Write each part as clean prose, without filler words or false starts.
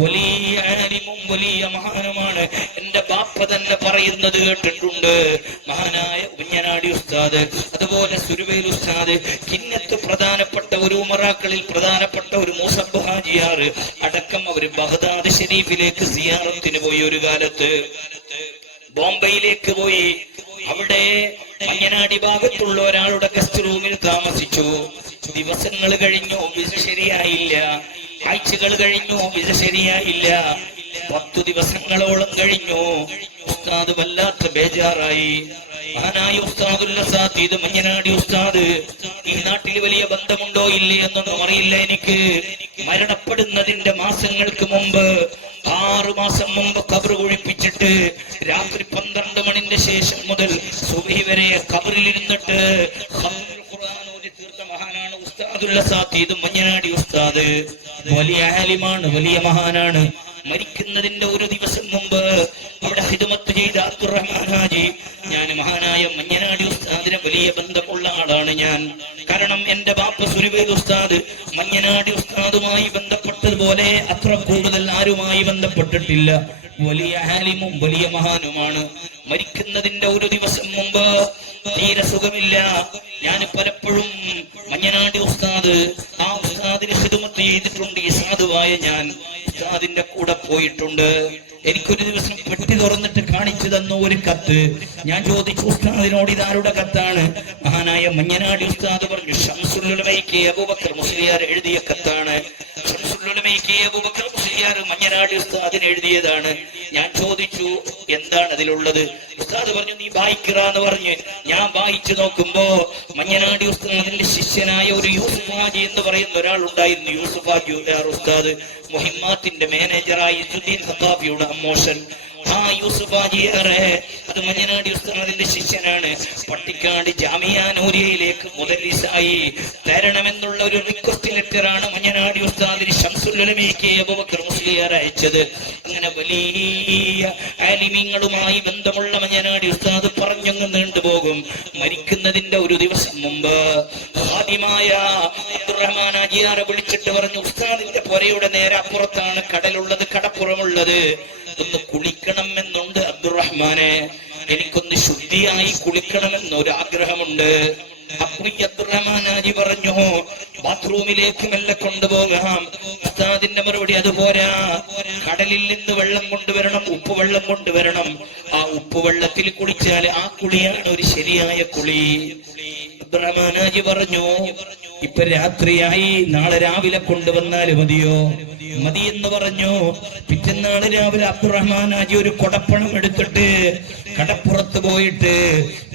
വലിയ ആലിമും വലിയ മഹാനുമാണ്. എന്റെ ബാപ്പ തന്നെ പറയുന്നത് കേട്ടിട്ടുണ്ട്. മഹാനായ കുഞ്ഞനാടി ഉസ്താദ്, അതുപോലെ സുരുവേൽ ഉസ്താദ്, കിന്നത്ത് പ്രധാനപ്പെട്ട ഒരു ഉമറാക്കളിൽ പ്രധാനപ്പെട്ട ഒരു മൂസബ് ഹാജിയാർ അടക്കം അവർ ബഗ്ദാദ് ഷരീഫിലേക്ക് സിയാറത്തിന് പോയി. ഒരു കാലത്ത് ബോംബെയിലേക്ക് പോയി. അവിടെ മഞ്ഞനാടി ഭാഗത്തുള്ള ഒരാളുടെ ഗസ്റ്റ് റൂമിൽ താമസിച്ചു. ദിവസങ്ങൾ കഴിഞ്ഞു, വിസ ശരിയായില്ല. ആഴ്ചകൾ കഴിഞ്ഞു, വിസ ശരിയായില്ല. 10 ദിവസങ്ങളോളം കഴിഞ്ഞു. ഉസ്താദ് വല്ലാത്ത ബേജാറായി. മഹാനായ ഉസ്താദുൽ അസാതീദ് മഞ്ഞനാടി ഉസ്താദ്, ഈ നാട്ടിൽ വലിയ ബന്ധമുണ്ടോ ഇല്ലേ എന്നൊന്നും അറിയില്ല എനിക്ക്. മരണപ്പെടുന്നതിന്റെ മാസങ്ങൾക്ക് മുമ്പ്, 6 മാസം മുമ്പ് ഖബർ കുഴിപ്പിച്ചിട്ട് രാത്രി 12 മണിന്റെ ശേഷം മുതൽ സുബഹി വരെ ഖബറിലിരുന്നിട്ട് ഖുർആൻ ഓതി തീർത്ത മഹാനാണ് ഉസ്താദുൽ അസാതീദ് മഞ്ഞനാടി ഉസ്താദ്. വലിയ ആലിമാണ്, വലിയ മഹാനാണ്. മരിക്കുന്നതിന്റെ ഒരു ദിവസം മുമ്പ് അവിടെ ഖിദ്മത്ത് ചെയ്ത അബ്ദുറഹ്മാൻ ഹാജി, ഞാൻ മഹാനായ മഞ്ഞനാടി ഉസ്താദിന് വലിയ ബന്ധമുള്ള ആളാണ് ഞാൻ. കാരണം എന്റെ ബാപ്പ സുരുവേൽ ഉസ്താദ് മഞ്ഞനാടി ഉസ്താദുമായി ബന്ധപ്പെട്ടതുപോലെ അത്ര കൂടുതൽ ആരുമായി ബന്ധപ്പെട്ടിട്ടില്ല. വലിയ ആലിമും വലിയ മഹാനുമാണ്. മരിക്കുന്നതിന്റെ ഒരു ദിവസം മുമ്പ് തീരെ സുഖമില്ല. ഞാൻ പലപ്പോഴും മഞ്ഞനാടി ഉസ്താദ്, ആ ഉസ്താദിന് ഖിദ്മത്ത് ചെയ്തിട്ടുണ്ട്. ഈ സാധുവായ ഞാൻ ഉസ്താദിന്റെ കൂടെ പോയിട്ടുണ്ട്. എനിക്കൊരു ദിവസം പെട്ടി തുറന്നിട്ട് കാണിച്ചു തന്നു ഒരു കത്ത്. ഞാൻ ചോദിച്ചു ഉസ്താദിനോട് ഇതാരുടെ കത്താണ്? മഹാനായ മഞ്ഞനാടി ഉസ്താദ് പറഞ്ഞു, ശംസുൽ ഉലമയ്ക്ക് അബൂബക്കർ മുസ്ലിയാർ എഴുതിയ കത്താണ്. ശംസുൽ ഉലമയ്ക്ക് അബൂബക്കർ മുസ്ലിയാർ മഞ്ഞനാടി ഉസ്താദിന് എഴുതിയതാണ്. ഞാൻ ചോദിച്ചു എന്താണ് അതിലുള്ളത്? ഉസ്താദ് പറഞ്ഞു, നീ വായിക്കറാന്ന് പറഞ്ഞ് ഞാൻ വായിച്ചു നോക്കുമ്പോ മഞ്ഞനാടി ഉസ്താദിന്റെ ശിഷ്യനായ ഒരു യൂസുഫ് ഹാജി എന്ന് പറയുന്ന ഒരാൾ ഉണ്ടായിരുന്നു. യൂസുഫ് ഹാജി ഉസ്താദ് മുഹിമ്മാത്തിന്റെ മാനേജറായി ഇസുദ്ദീൻ ഖത്താബിയുടെ അമ്മോഷൻ. ആ യൂസുഫ് ഹാജിയാറെ അത് മഞ്ഞനാടി ഉസ്താദിന്റെ ശിഷ്യനാണ്. പട്ടിക്കാട് ജാമിയ നൂരിയയിലേക്ക് മുദല്ലിസായി തരണമെന്നുള്ള ഒരു റിക്വസ്റ്റ് ലെറ്ററാണ് മഞ്ഞനാടി ഉസ്താദിന് ശംസുൽ ഉലമയ്ക്ക് അബൂബക്കർ മുസ്ലിയാർ അയച്ചത്. അങ്ങനെ വലിയ ആലിമീങ്ങളുമായി ബന്ധമുള്ള മഞ്ഞനാടി ഉസ്താദ് പറഞ്ഞങ്ങ് നീണ്ടുപോകും. മരിക്കുന്നതിന്റെ ഒരു ദിവസം മുമ്പ് ഖാദിമായ അബ്ദുറഹ്മാൻ ഹാജിയാറെ വിളിച്ചിട്ട് പറഞ്ഞു, ഉസ്താദിന്റെ പുരയുടെ നേരെ അപ്പുറത്താണ് കടലുള്ളത്, കടപ്പുറമുള്ളത്. ഒന്ന് കുളിക്കണം എന്നുണ്ട് അബ്ദുറഹ്മാനെ, എനിക്കൊന്ന് ശുദ്ധിയായി കുളിക്കണമെന്നൊരാഗ്രഹമുണ്ട്. അപ്പൊ അബ്ദുറഹ്മാൻ ഹാജി പറഞ്ഞു, ബാത്റൂമിലേക്ക് മെല്ലെ കൊണ്ടുപോകാം. ഉസ്താദിന്റെ മറുപടി, അതുപോരാ, കടലിൽ നിന്ന് വെള്ളം കൊണ്ടുവരണം, ഉപ്പുവെള്ളം കൊണ്ടുവരണം. ആ ഉപ്പുവെള്ളത്തിൽ കുളിച്ചാൽ ആ കുളിയാണ് ഒരു ശരിയായ കുളി. അബ്ദുറഹ്മാൻ ഹാജി പറഞ്ഞു, ഇപ്പൊ രാത്രിയായി, നാളെ രാവിലെ കൊണ്ടുവന്നാൽ മതിയോ? മതി എന്ന് പറഞ്ഞു. പിറ്റന്നാള് രാവിലെ അബ്ദുറഹ്മാൻ ഹാജി ഒരു കൊടപ്പണം എടുത്തിട്ട് കടപ്പുറത്ത് പോയിട്ട്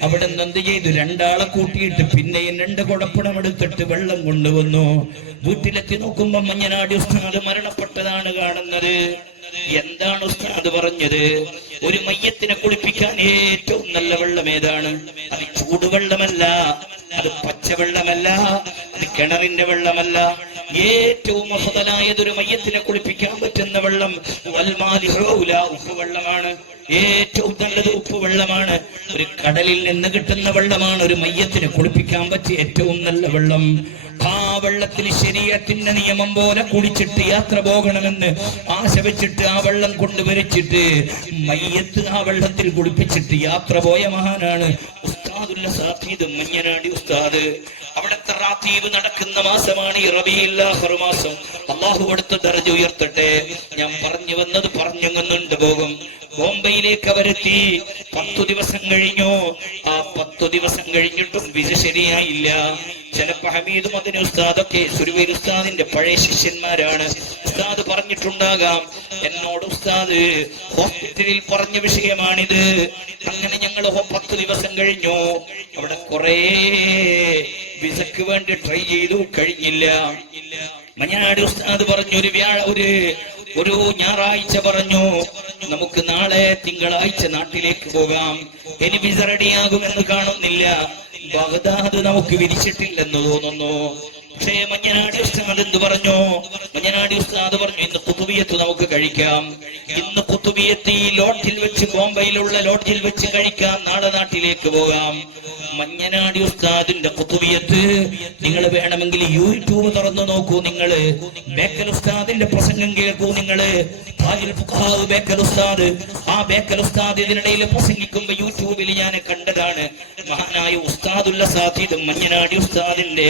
അവിടെ നിന്ന് എന്ത് ചെയ്തു? 2 ആളെ കൂട്ടിയിട്ട് പിന്നെയും 2 കൊടപ്പണം എടുത്തിട്ട് വെള്ളം കൊണ്ടുവന്നു. വീട്ടിലെത്തി നോക്കുമ്പോ മഞ്ഞനാടി ഉസ്താദ് മരണപ്പെട്ടതാണ് കാണുന്നത്. എന്താണ് ഉസ്താദ് പറഞ്ഞത്? ഒരു മയ്യത്തിനെ കുളിപ്പിക്കാൻ ഏറ്റവും നല്ല വെള്ളം ഏതാണ്? അത് ചൂടുവെള്ളമല്ല, അത് പച്ചവെള്ളമല്ല, അത് കിണറിന്റെ വെള്ളമല്ല. ഏറ്റവും അഫ്ദലായതൊരു മയ്യത്തിനെ കുളിപ്പിക്കാൻ പറ്റുന്ന വെള്ളം ഉപ്പുവെള്ളമാണ്. ഏറ്റവും നല്ലത് ഉപ്പുവെള്ളമാണ്. ഒരു കടലിൽ നിന്ന് കിട്ടുന്ന വെള്ളമാണ് ഒരു മയ്യത്തിനെ കുളിപ്പിക്കാൻ പറ്റിയ ഏറ്റവും നല്ല വെള്ളം. ആ വെള്ളത്തിൽ ശരീഅത്തിന്റെ നിയമം പോലെ കുളിച്ചിട്ട് യാത്ര പോകണമെന്ന് ആശ വെച്ചിട്ട് ആ വെള്ളം കൊണ്ടുവരച്ചിട്ട് മയ്യത്ത് ആ വെള്ളത്തിൽ കുളിപ്പിച്ചിട്ട് യാത്ര പോയ മഹാനാണ് ഉസ്താദുൽ അസാതീദ് മഞ്ഞനാടി ഉസ്താദ്. അവിടുത്തെ റാത്തീബ് നടക്കുന്ന മാസമാണ് ഈ റബീഉൽ ആഖിർ മാസം. അല്ലാഹു അവിടുത്തെ ദർജ ഉയർത്തട്ടെ. ഞാൻ പറഞ്ഞു വന്നത് പറഞ്ഞുകൊണ്ട് പോകും. ബോംബെയിലേക്ക് അവരെത്തി. 10 ദിവസം കഴിഞ്ഞു. ആ 10 ദിവസം കഴിഞ്ഞിട്ടും വിസ ശരിയായില്ല. ചിലപ്പോ ഹമീദ് മദനി ഉസ്താദൊക്കെ സുരുവേൽ ഉസ്താദിന്റെ പഴയ ശിഷ്യന്മാരാണ്. ഉസ്താദ് പറഞ്ഞിട്ടുണ്ടാകാം എന്നോട്, ഉസ്താദ് ഹോസ്പിറ്റലിൽ പറഞ്ഞ വിഷയമാണിത്. അങ്ങനെ ഞങ്ങൾ 10 ദിവസം കഴിഞ്ഞു. അവിടെ കുറെ വിസക്ക് വേണ്ടി ട്രൈ ചെയ്തു, കഴിഞ്ഞില്ല. മഞ്ഞനാടി ഉസ്താദ് പറഞ്ഞു, ഒരു ഞായറാഴ്ച പറഞ്ഞു, നമുക്ക് നാളെ തിങ്കളാഴ്ച നാട്ടിലേക്ക് പോകാം. ഇനി വിസ റെഡിയാകുമെന്ന് കാണുന്നില്ല. ബഗ്ദാദ് നമുക്ക് വിരിച്ചിട്ടില്ലെന്ന് തോന്നുന്നു. പക്ഷേ മഞ്ഞനാടി ഉസ്താദ് എന്ത് പറഞ്ഞു? മഞ്ഞനാടി ഉസ്താദ് പറഞ്ഞു, ഇന്ന് ഖുതുബിയത്ത് നമുക്ക് കഴിക്കാം. ഇന്ന് ഖുതുബിയത്ത് ഈ ലോഡ്ജിൽ വെച്ച്, ബോംബെയിലുള്ള ലോഡ്ജിൽ വെച്ച് കഴിക്കാം. നാളെ നാട്ടിലേക്ക് പോകാം. മഞ്ഞനാടി ഉസ്താദിന്റെ ഖുതുബിയത്ത് നിങ്ങൾ വേണമെങ്കിൽ യൂട്യൂബ് തുറന്നു നോക്കൂ. നിങ്ങള് ബേക്കൽ ഉസ്താദിന്റെ പ്രസംഗം കേൾക്കൂ. നിങ്ങള് ബേക്കൽ ഉസ്താദ്, ആ ബേക്കൽ ഉസ്താദ് ഇതിനിടയിൽ പ്രസംഗിക്കുമ്പോ യൂട്യൂബിൽ ഞാൻ കണ്ടതാണ്. മഹാനായ ഉസ്താദുല്ല സാദീദ് മഞ്ഞനാടി ഉസ്താദിന്റെ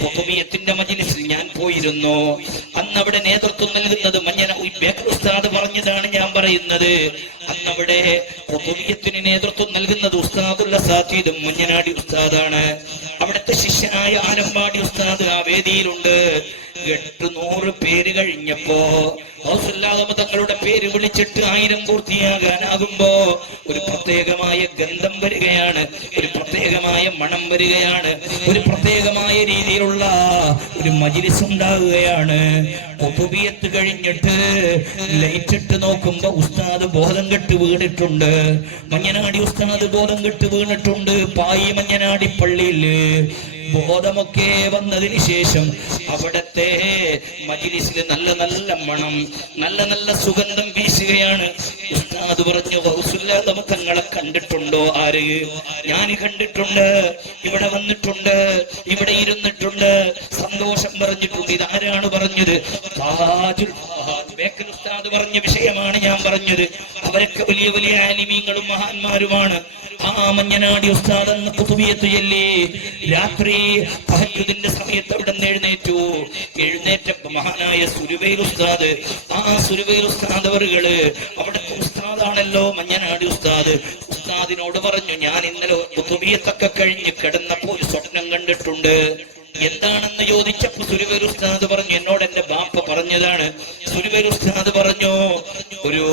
ഖുതുബിയത്തിന്റെ മജ്‌ലിസിൽ ഞാൻ പോയിരുന്നു. അന്ന് അവിടെ നേതൃത്വം നൽകുന്നത് ബേക്കൽ ഉസ്താദ് പറഞ്ഞതാണ് ഞാൻ പറയുന്നത്. അന്നവിടെ ഖുതുബിയത്തിന് നേതൃത്വം നൽകുന്നത് ഉസ്താദുല്ല സാദീദ് മഞ്ഞനാടി ഉസ്താദാണ്. അവിടുത്തെ ശിഷ്യനായ ആലമ്പാടി ഉസ്താദ് ആ വേദിയിലുണ്ട്. 800 പേര് കഴിഞ്ഞപ്പോ തങ്ങളുടെ പേര് വിളിച്ചിട്ട് 1000 പൂർത്തിയാകാനാകുമ്പോ ഒരു പ്രത്യേകമായ ഗന്ധം വരികയാണ്, ഒരു പ്രത്യേകമായ മണം വരികയാണ്, ഒരു പ്രത്യേകമായ രീതിയിലുള്ള ഒരു മജ്‌ലിസ് ഉണ്ടാവുകയാണ്. ഖുതുബിയത്ത് കഴിഞ്ഞിട്ട് ലൈറ്റ് ഇട്ട് നോക്കുമ്പോ ഉസ്താദ് ബോധം കെട്ട് വീണിട്ടുണ്ട്. മഞ്ഞനാടി ഉസ്താദ് ബോധം കെട്ട് വീണിട്ടുണ്ട്. പായി മഞ്ഞനാടി പള്ളിയില് ബോധമൊക്കെ വന്നതിന് ശേഷം അവിടത്തെ മജ്‌ലിസിൽ നല്ല നല്ല മണം, നല്ല നല്ല സുഗന്ധം വീശുകയാണ്. ഉസ്താദ് പറഞ്ഞു, ഗൗസുല്ലാദ് തങ്ങളെ കണ്ടിട്ടുണ്ടോ? ആര്? ഞാൻ കണ്ടിട്ടുണ്ട്, ഇവിടെ വന്നിട്ടുണ്ട്, ഇവിടെ ഇരുന്നിട്ടുണ്ട്, സന്തോഷം പറഞ്ഞിട്ടുണ്ട്. ഇതാരാണ് പറഞ്ഞത്? താജുൽ ബേക്കൽ ഉസ്താദ് പറഞ്ഞ വിഷയമാണ് ഞാൻ പറഞ്ഞത്. അവരൊക്കെ വലിയ വലിയ ആലിമീങ്ങളും മഹാന്മാരുമാണ്. ആ മഞ്ഞനാടി ഉസ്താദ് എന്ന ഖുതുബിയത്ത് ചൊല്ലി രാത്രി തഹജ്ജുദിന്റെ സമയത്ത് അവിടെ എഴുന്നേറ്റപ്പോ മഹാനായ സുരുബൈൽ ഉസ്താദ്, ആ സുരുബൈൽ ഉസ്താദ് അവറുകള് അവിടുത്തെ ഉസ്താദാണല്ലോ മഞ്ഞനാടി ഉസ്താദ്, ഉസ്താദിനോട് പറഞ്ഞു, ഞാൻ ഇന്നലെ ഖുതുബിയത്തൊക്കെ കഴിഞ്ഞ് കിടന്നപ്പോ ഒരു സ്വപ്നം കണ്ടിട്ടുണ്ട്. എന്താണെന്ന് ചോദിച്ചപ്പോ സുരുബൈൽ ഉസ്താദ് പറഞ്ഞു, എന്നോട് എന്റെ ബാപ്പ പറഞ്ഞതാണ്. സുരുബൈൽ ഉസ്താദ് പറഞ്ഞു, ഒരു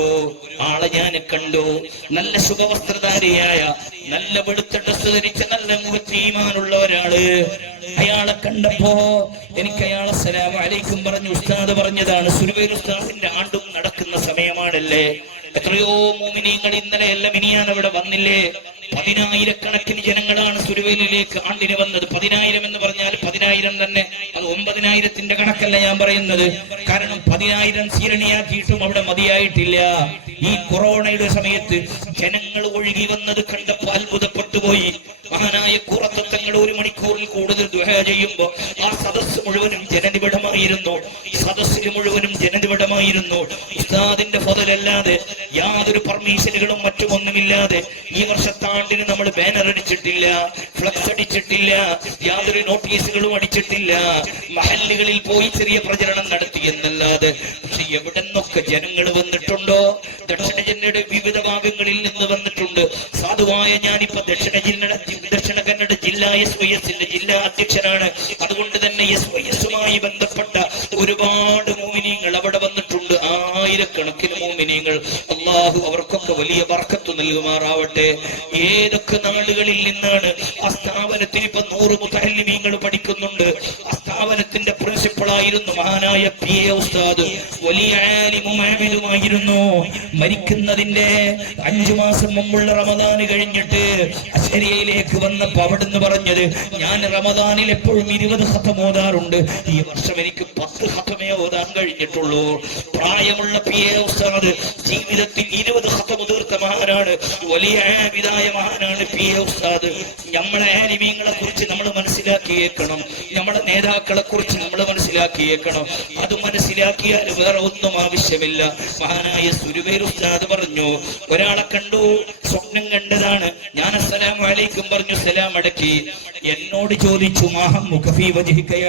ആളെ ഞാൻ കണ്ടു, നല്ല ശുഭവസ്ത്രധാരിയായ, നല്ല വെളുത്ത ഡ്രസ് ധരിച്ച, നല്ല മുഖത്ത് ഈമാനുള്ള ഒരാള്. അയാളെ കണ്ടപ്പോ എനിക്ക് അയാൾ അസ്സലാമു അലൈക്കും പറഞ്ഞു. ഉസ്താദ് പറഞ്ഞതാണ്, സുരുബൈൽ ഉസ്താദിന്റെ ആണ്ടും നടക്കുന്ന സമയമാണല്ലേ, എത്രയോ മുഅ്മിനീങ്ങൾ ഇന്നലെ എല്ലാം ഇനിയാണ് അവിടെ വന്നില്ലേ. 10,000-കണക്കിന് ജനങ്ങളാണ് സുരുവേലിലേക്ക് ആണ്ടിന് വന്നത്. 10,000 എന്ന് പറഞ്ഞാൽ 10,000 തന്നെ, അത് 9,000-ത്തിന്റെ കണക്കല്ല ഞാൻ പറയുന്നത്. കാരണം 10,000 സീരണിയാക്കിയിട്ടും അവിടെ മതിയായിട്ടില്ല. ഈ കൊറോണയുടെ സമയത്ത് ജനങ്ങൾ ഒഴുകി വന്നത് കണ്ടപ്പോൾ അത്ഭുതപ്പെട്ടുപോയി. മഹാനായ ഖുറത്തങ്ങൾ 1 മണിക്കൂറിൽ കൂടുതൽ ദുആ ചെയ്യുമ്പോ ആ സദസ്സ് മുഴുവനും ജനനിബിഡമായിരുന്നു. സദസ്സിൽ മുഴുവനും ജനനിബിഡമായിരുന്നു. ഉസ്താദിന്റെ ഫضലല്ലാതെ യാതൊരു പെർമിഷനുകളും മറ്റുമൊന്നുമില്ലാതെ ഈ വർഷത്തെ ആണ്ടിന് നമ്മൾ ബാനർ അടിച്ചിട്ടില്ല, ഫ്ലക്സ് അടിച്ചിട്ടില്ല, യാതൊരു നോട്ടീസുകളും അടിച്ചിട്ടില്ല. മഹല്ലുകളിൽ പോയി ചെറിയ പ്രചരണം നടത്തി എന്നല്ലാതെ. പക്ഷെ എവിടെ നിന്നൊക്കെ ജനങ്ങൾ വന്നിട്ടുണ്ടോ? ദക്ഷിണ ജില്ലയുടെ വിവിധ ഭാഗങ്ങളിൽ നിന്ന് വന്നിട്ടുണ്ട്. സാധുവായ ഞാനിപ്പോ ദക്ഷിണ കന്നഡ ജില്ലാ SYSന്റെ ജില്ലാ അധ്യക്ഷനാണ്. അതുകൊണ്ട് തന്നെ SYSുമായി ബന്ധപ്പെട്ട ഒരുപാട് മുഅ്മിനീങ്ങൾ അവിടെ വന്നിട്ടുണ്ട്. 1000-കണക്കിന് മുഅ്മിനീങ്ങൾ. അല്ലാഹു അവർക്കൊക്കെ വലിയ ബർക്കത്ത് നൽകുമാറാവട്ടെ. ഏതൊക്കെ നാടുകളിൽ നിന്നാണ് ആ സ്ഥാപനത്തിൽ ഇപ്പൊ 100 മുതഅല്ലിമീങ്ങൾ പഠിക്കുന്നുണ്ട്. ആ സ്ഥാപനത്തിന്റെ പ്രിൻസിപ്പളായിരുന്നു മഹാനായ PA ഉസ്താദ്. വലിയ ആലിമും ആബിദുമായിരുന്നു. മരിക്കുന്നതിന്റെ 5 മാസം മുമ്പുള്ള റമദാന് കഴിഞ്ഞിട്ട് അശരിയയിലേക്ക് വന്നപ്പോ അവിടുന്ന് പറഞ്ഞത്, ഞാൻ റമദാനിൽ എപ്പോഴും 20 ഖത്ം ഓതാറുണ്ട്, ഈ വർഷം എനിക്ക് 10 ഖത്മേ ഓതാൻ കഴിഞ്ഞിട്ടുള്ളൂ. പ്രായമുള്ള PA ഉസ്താദ് ജീവിതത്തിൽ 20 ഖത്ം തീർത്ത മഹാനാണ്. വലിയ ആബിദായ മഹാനാണ് PA ഉസ്താദ്. നമ്മളെ ആലിമീങ്ങളെ കുറിച്ച് നമ്മൾ മനസ്സിലാക്കിയേക്കണം, നമ്മുടെ നേതാക്കളെ കുറിച്ച് നമ്മൾ മനസ്സിലാക്കിയേക്കണം. അത് മനസ്സിലാക്കിയാൽ വേറെ ഒന്നും ആവശ്യമില്ല. മഹാനായ സുരുബൈൽ ഉസ്താദ് പറഞ്ഞു, ഒരാളെ കണ്ടു, സ്വപ്നം കണ്ടതാണ്. ഞാൻ അസ്സലാമു അലൈക്കും പറഞ്ഞു, സലാം അടക്കി. എന്നോട് ചോദിച്ചു,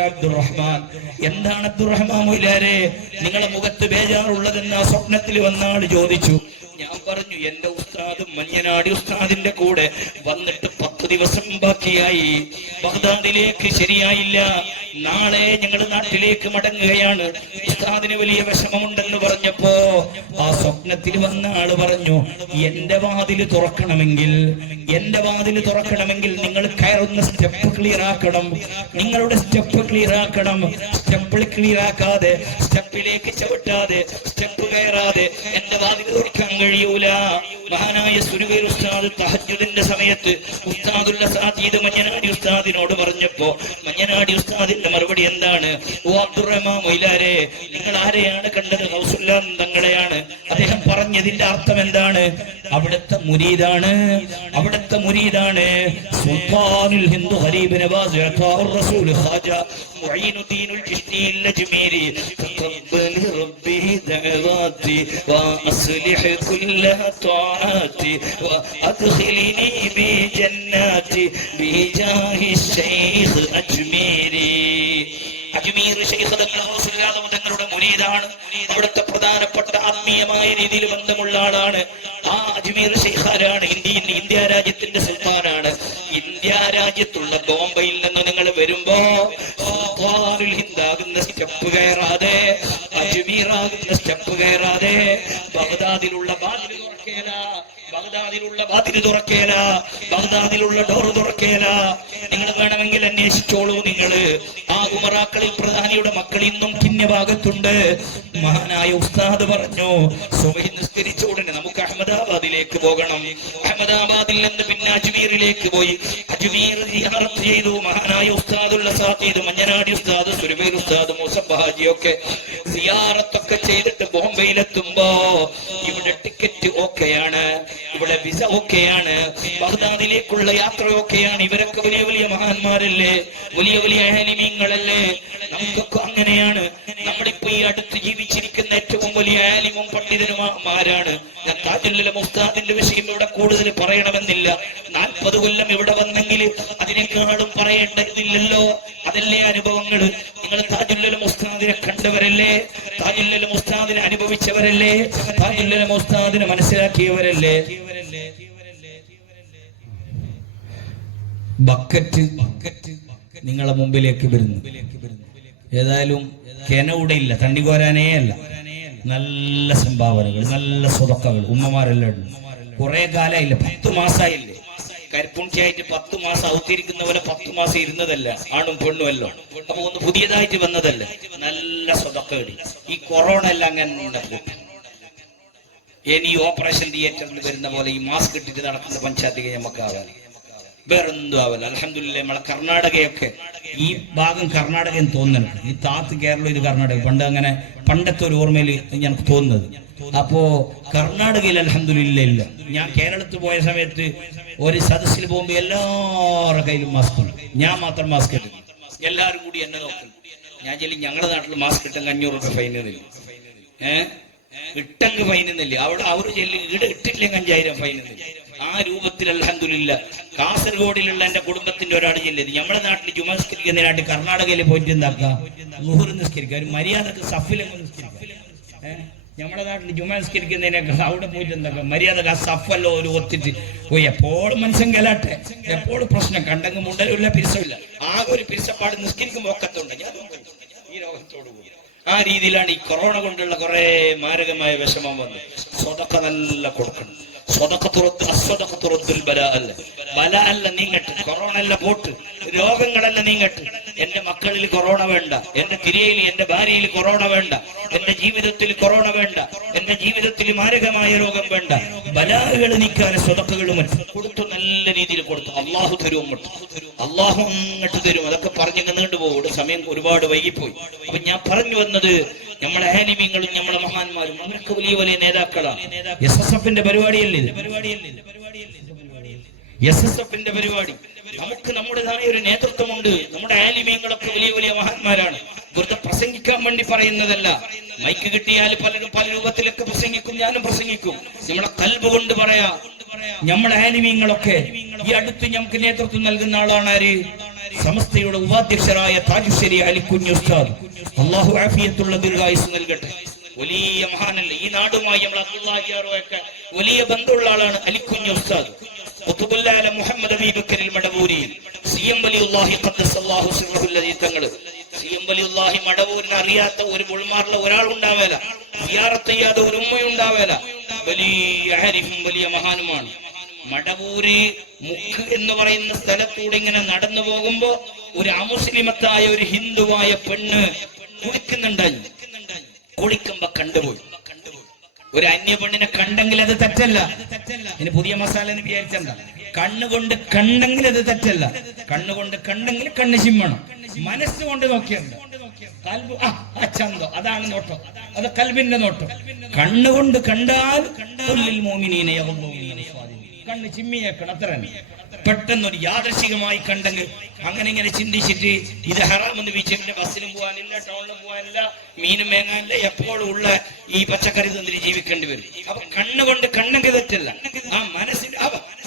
അബ്ദുറഹ്മാൻ, എന്താണ് അബ്ദുറഹ്മാൻ മൗലാരെ നിങ്ങളെ മുഖത്ത് ബേജാറുള്ളതെന്ന് ആ സ്വപ്നത്തിൽ വന്നാൾ ചോദിച്ചു. ഞാൻ പറഞ്ഞു, എന്റെ ഉസ്താദ് മഞ്ഞനാടി ഉസ്താദിന്റെ കൂടെ വന്നിട്ട് 10 ദിവസം ബാക്കിയായി. ബഗ്ദാദിലേക്ക് ശരിയായില്ല. നാളെ ഞങ്ങൾ നാട്ടിലേക്ക് മടങ്ങുകയാണ്. ഉസ്താദിന് വലിയ വിഷമമുണ്ടെന്ന് പറഞ്ഞപ്പോ ആ സ്വപ്നത്തിൽ വന്ന ആള് പറഞ്ഞു, എന്റെ വാതില് തുറക്കണമെങ്കിൽ നിങ്ങൾ കയറുന്ന സ്റ്റെപ്പ് ക്ലിയർ ആക്കണം. നിങ്ങളുടെ സ്റ്റെപ്പ് ക്ലിയർ ആക്കണം. സ്റ്റെപ്പ് ക്ലിയർ ആക്കാതെ, സ്റ്റെപ്പിലേക്ക് ചവിട്ടാതെ, സ്റ്റെപ്പ് കയറാതെ എന്റെ വാതിൽ തുറക്കാൻ കഴിയൂല. മഹാനായ സുരുബൈൽ ഉസ്താദ് തഹജ്ജുദിന്റെ സമയത്ത് ഉസ്താദുല്ല സാദീദ് മഞ്ഞനാടി ഉസ്താദിനോട് പറഞ്ഞപ്പോ മഞ്ഞനാടി ഉസ്താദിന്റെ മറുപടി എന്താണ്? ഓ അബ്ദുറഹ്മാൻ മൗലാരെ, നിങ്ങൾ ആരെയാണ് കണ്ടത്? ഗൗസുല്ലാദ് തങ്ങളെയാണ്. അദ്ദേഹം പറഞ്ഞു, പറഞ്ഞതിന്റെ അർത്ഥം എന്താണ്? അവിടുത്തെ മുരീദാണ്, അവിടുത്തെ മുരീദാണ്. സുൽത്താനുൽ ഹിന്ദ് ഖരീബ് നവാസ് അത്താഉർ റസൂൽ ഖാജ മുഈനുദ്ദീനുൽ ചിശ്തിയിൽ അജ്മീരി തഖബ്ബൽ റബ്ബി ദഅവാതി വഅസ്ലിഹ് കുല്ല ത്വാഅതി വഅദ്ഖിൽനി ബി ജന്നാതി ബിജാഹി ശൈഖ് അജ്മീരി. അജ്മീർ ശൈഖ് തങ്ങളുടെ മുരീദാണ്. അവിടുത്തെ പ്രധാനപ്പെട്ട ആത്മീയമായ രീതിയിൽ ബന്ധമുള്ള ആളാണ്. ആ അജ്മീർ ശൈഖാരാണ്. ഇന്ത്യ രാജ്യത്തിന്റെ സുൽത്താനാണ്. ഇന്ത്യ രാജ്യത്തുള്ള ബോംബെയിൽ നിന്ന് നിങ്ങൾ വരുമ്പോ സുൽത്താനുൽ ഹിന്ദാകുന്ന സ്റ്റെപ്പ് കയറാതെ, അജ്മീറാകുന്ന സ്റ്റെപ്പ് കയറാതെ ബഗ്ദാദിലുള്ള വാതിൽ തുറക്കേല, ബഗ്ദാദിലുള്ള വാതിൽ തുറക്കേല, ബഗ്ദാദിലുള്ള ഡോർ തുറക്കേല. നിങ്ങൾ വേണമെങ്കിൽ അന്വേഷിച്ചോളൂ. നിങ്ങള് ആ ഉമറാക്കളിൽ പ്രധാനിയുടെ മക്കൾ ഇന്നും ഭാഗത്തുണ്ട്. മഹാനായ ഉസ്താദ് പറഞ്ഞു, സുബഹി നിസ്കരിച്ച ഉടനെ നമുക്ക് അഹമ്മദാബാദിലേക്ക് പോകണം. അഹമ്മദാബാദിൽ നിന്ന് പിന്നെ അജ്മീറിലേക്ക് പോയി അജ്മീർ സിയാറത്ത് ചെയ്തു. മഹാനായ ഉസ്താദുൽ അസാതീദ് മഞ്ഞനാടി ഉസ്താദ്, സുരബേൽ ഉസ്താദ്, മൂസഫ ഹാജിയൊക്കെ സിയാറത്തൊക്കെ ചെയ്തിട്ട് ബോംബെയിലെത്തുമ്പോ ഇവിടെ ടിക്കറ്റ് ഓക്കെയാണ്, ഇവിടെ വിസ ഓക്കെയാണ്, ബഗ്ദാദിലേക്കുള്ള യാത്ര ഓക്കെയാണ്. ഇവരൊക്കെ വലിയ വലിയ മഹാന്മാരല്ലേ, വലിയ വലിയ ആലിമീങ്ങളല്ലേ. നമുക്കൊക്കെ അങ്ങനെയാണ്. നമ്മളിപ്പോ ഈ അടുത്ത് ജീവിച്ചിരിക്കുന്ന ഏറ്റവും വലിയ ആലിമും പണ്ഡിതനുമാരാണ്. ഞാൻ താജുൽ ഉലമ ഉസ്താദിന്റെ വിഷയം ഇവിടെ കൂടുതൽ പറയണമെന്നില്ല. 40 കൊല്ലം ഇവിടെ വന്നെങ്കിൽ അതിനേക്കാളും പറയേണ്ടതില്ലല്ലോ. അതല്ലേ അനുഭവങ്ങൾ. നിങ്ങൾ താജുൽ ഉലമ ഉസ്താദിനെ കണ്ടവരല്ലേ, താജുൽ ഉലമ ഉസ്താദിനെ അനുഭവിച്ചവരല്ലേ, താജുൽ ഉലമ ഉസ്താദിനെ മനസ്സിലാക്കിയവരല്ലേ. ബക്കറ്റ് നിങ്ങളെ മുമ്പിലേക്ക് വരുന്നു. ഏതായാലും കെനവിടെ ഇല്ല, തണ്ണി കോരാനേ അല്ല. നല്ല സംഭാവനകൾ, നല്ല സ്വതക്കകൾ ഉമ്മമാരെല്ലാം ഉണ്ട്. കുറെ കാലമായില്ലേ, 10 മാസമായില്ലേ കരിപ്പുണ്ടിയായിട്ട് 10 മാസം ഔത്തിരിക്കുന്ന പോലെ 10 മാസം ഇരുന്നതല്ല, ആണും പെണ്ണും എല്ലാം. അപ്പൊ ഒന്ന് പുതിയതായിട്ട് വന്നതല്ല, നല്ല സ്വതക്കകൾ. ഈ കൊറോണ എല്ലാം അങ്ങനെ കൂട്ടും. ഇനി ഓപ്പറേഷൻ തിയേറ്ററിൽ വരുന്ന പോലെ ഈ മാസ്ക് ഇട്ടിട്ട് നടക്കുന്ന പഞ്ചായത്തിക്ക് നമുക്കാവാൻ വേറെന്തും ആവല്ല. അൽഹംദുലില്ലാഹ് നമ്മളെ കർണാടകയൊക്കെ ഈ ഭാഗം കർണാടക എന്ന് തോന്നുന്നുണ്ട്. ഈ താത്ത് കേരളം ഇത് കർണാടക പണ്ട് അങ്ങനെ പണ്ടത്തെ ഒരു ഓർമ്മയിൽ ഞങ്ങൾക്ക് തോന്നുന്നത്. അപ്പോ കർണാടകയിൽ അൽഹംദുലില്ലാഹ് ഇല്ല. ഞാൻ കേരളത്തിൽ പോയ സമയത്ത് ഒരു സദസ്സിൽ പോകുമ്പോൾ എല്ലാവരുടെ കയ്യിലും മാസ്ക് ഉണ്ട്. ഞാൻ മാത്രം മാസ്ക് ഇട്ടില്ല. എല്ലാവരും കൂടി എന്നെ നോക്കും. ഞാൻ ചെല്ലി ഞങ്ങളുടെ നാട്ടിൽ മാസ്ക് ഇട്ടെങ്കിൽ 500 രൂപ ഫൈൻ എന്നില്ല. ഇട്ടെങ്കിൽ ഫൈൻ എന്നില്ല. അവിടെ അവർ ചെല്ലി ഇവിടെ ഇട്ടില്ലെങ്കിൽ 5000 ഫൈൻ എന്നില്ല. ആ രൂപത്തിൽ അൽഹംദുലില്ലാഹ് കാസർഗോഡിലുള്ള എന്റെ കുടുംബത്തിന്റെ ഒരാൾ ചെല്ലിയത്. നമ്മുടെ നാട്ടിൽ ജുമാ നിസ്കരിക്കുന്നതിനായിട്ട് കർണാടകയിൽ പോയിട്ട് എന്താക്കുക, ളുഹർ നിസ്കരിക്കുക, ഒരു മര്യാദക്ക് സഫിലങ്ങ് നിസ്കരിക്കുക. നമ്മുടെ നാട്ടിൽ ജുമാ നിസ്കരിക്കുന്നതിനൊക്കെ അവിടെ പോയിട്ട് എന്താക്കുക, മര്യാദക്ക് ആ സഫല്ലോ ഒരു ഒത്തിട്ട് പോയി എപ്പോഴും മനുഷ്യൻ കലാട്ടെ, എപ്പോഴും പ്രശ്നം കണ്ടെങ്കിൽ മുണ്ടലുമില്ല, പിരിസമില്ല. ആകെ ഒരു പിരിസപ്പാട് നിസ്കരിക്കുമ്പോൾ ഒക്കത്തുണ്ട്. ഞാൻ ഈ രോഗത്തോടു കൂടി ആ രീതിയിലാണ് ഈ കൊറോണ കൊണ്ടുള്ള കുറെ മാരകമായ വിഷമം വന്നത്. സ്വതക്ക നല്ല കൊടുക്കണം. ബല അല്ല നീങ്ങട്ട്, കൊറോണ അല്ല പോട്ട്, രോഗങ്ങളല്ല നീങ്ങട്ട്. എന്റെ മക്കളിൽ കൊറോണ വേണ്ട, എന്റെ തിരയിൽ എന്റെ ഭാര്യയിൽ കൊറോണ വേണ്ട, എന്റെ ജീവിതത്തിൽ കൊറോണ വേണ്ട, എന്റെ ജീവിതത്തിൽ മാരകമായ രോഗം വേണ്ട. ബലാഹുകൾ നീക്കാൻ സ്വതക്കകളും കൊടുത്തു, നല്ല രീതിയിൽ കൊടുത്തു. അള്ളാഹു തരും, അള്ളാഹു അങ്ങോട്ട് തരും. അതൊക്കെ പറഞ്ഞങ്ങ് നീണ്ടുപോകും. സമയം ഒരുപാട് വൈകിപ്പോയി. അപ്പൊ ഞാൻ പറഞ്ഞു വന്നത്, നമ്മളെ ആലിമീങ്ങളും നമ്മളെ മഹാന്മാരും അവരൊക്കെ വലിയ വലിയ നേതാക്കളാണ്. SSFന്റെ പരിപാടിയല്ലേ ഇത്? SSFന്റെ പരിപാടി. നമുക്ക് നമ്മുടേതായ ഒരു നേതൃത്വമുണ്ട്. നമ്മുടെ ആലിമീങ്ങളൊക്കെ വലിയ വലിയ മഹാന്മാരാണ്. വെറുതെ പ്രസംഗിക്കാൻ വേണ്ടി പറയുന്നതല്ല. മൈക്ക് കിട്ടിയാൽ പലരും പല രൂപത്തിലൊക്കെ പ്രസംഗിക്കും. ഞാനും പ്രസംഗിക്കും. നമ്മളെ കൽബ് കൊണ്ട് പറയാ. നമ്മളെ ആലിമീങ്ങളൊക്കെ ഈ അടുത്ത് നമുക്ക് നേതൃത്വം നൽകുന്ന ആളാണ് ആര്? സമസ്തയുടെ ഉപാധ്യക്ഷരായ താജുശ്ശേരി അലിക്കുഞ്ഞ് ഉസ്താദ്. അള്ളാഹു ആഫിയത്തുള്ള ദീർഘായുസ് നൽകട്ടെ. വലിയ മഹാനല്ലേ. ഈ നാടുമായി നമ്മൾ അബ്ദുല്ലാഹിയാറൊക്കെ വലിയ ബന്ധമുള്ള ആളാണ് അലിക്കുഞ്ഞ് ഉസ്താദ്. ഖുതുബുല്ലാല മുഹമ്മദ് അബീബക്കറിൽ മടവൂരി സിഎം വലിയുല്ലാഹി ഖദ്ദസല്ലാഹു സിർറഹുൽ അദീ തങ്ങൾ. സിഎം വലിയുല്ലാഹി മടവൂരിനെ അറിയാത്ത ഒരു ബുൾമാറിലെ ഒരാൾ ഉണ്ടാവേല, സിയാറത്ത് ചെയ്യാതെ ഒരു ഉമ്മയുണ്ടാവേല. വലിയ ആരിഫും വലിയ മഹാനുമാണ്. മടവൂര് മുക്ക് എന്ന് പറയുന്ന സ്ഥലത്തൂടെ ഇങ്ങനെ നടന്നു പോകുമ്പോ ഒരു അമുസ്ലിമത്തായ ഒരു ഹിന്ദുവായ പെണ്ണ് കുളിക്കുന്നുണ്ടായി. കുളിക്കുമ്പോ കണ്ടുപോയി. ഒരു അന്യ പെണ്ണിനെ കണ്ടെങ്കിൽ അത് തെറ്റല്ല. ഇനി പുതിയ മസാല എന്ന് വിചാരിച്ചെന്താ, കണ്ണുകൊണ്ട് കണ്ടെങ്കിൽ അത് തെറ്റല്ല. കണ്ണുകൊണ്ട് കണ്ടെങ്കിൽ കണ്ണ് ചിമ്മണം. മനസ്സുകൊണ്ട് നോക്കിയുണ്ട് ചന്തോ, അതാണ് നോട്ടം. അത് കൽബിന്റെ നോട്ടം. കണ്ണുകൊണ്ട് കണ്ടാൽ കണ്ണ് ചിമ്മിയേക്കണം, അത്ര തന്നെ. പെട്ടെന്നൊരു യാദൃശികമായി കണ്ടെങ്കിൽ അങ്ങനെ ഇങ്ങനെ ചിന്തിച്ചിട്ട് ഇത് ഹറാമെന്ന് വീഴ്ച ബസ്സിലും പോകാനില്ല, ടൗണിലും പോകാനില്ല, മീനും മേങ്ങാനില്ല, എപ്പോഴും ഉള്ള ഈ പച്ചക്കറി തന്നിട്ട് ജീവിക്കേണ്ടി വരും. അപ്പൊ കണ്ണുകൊണ്ട് കണ്ണെങ്കിൽ തെറ്റല്ല, ആ മനസ്സിന്റെ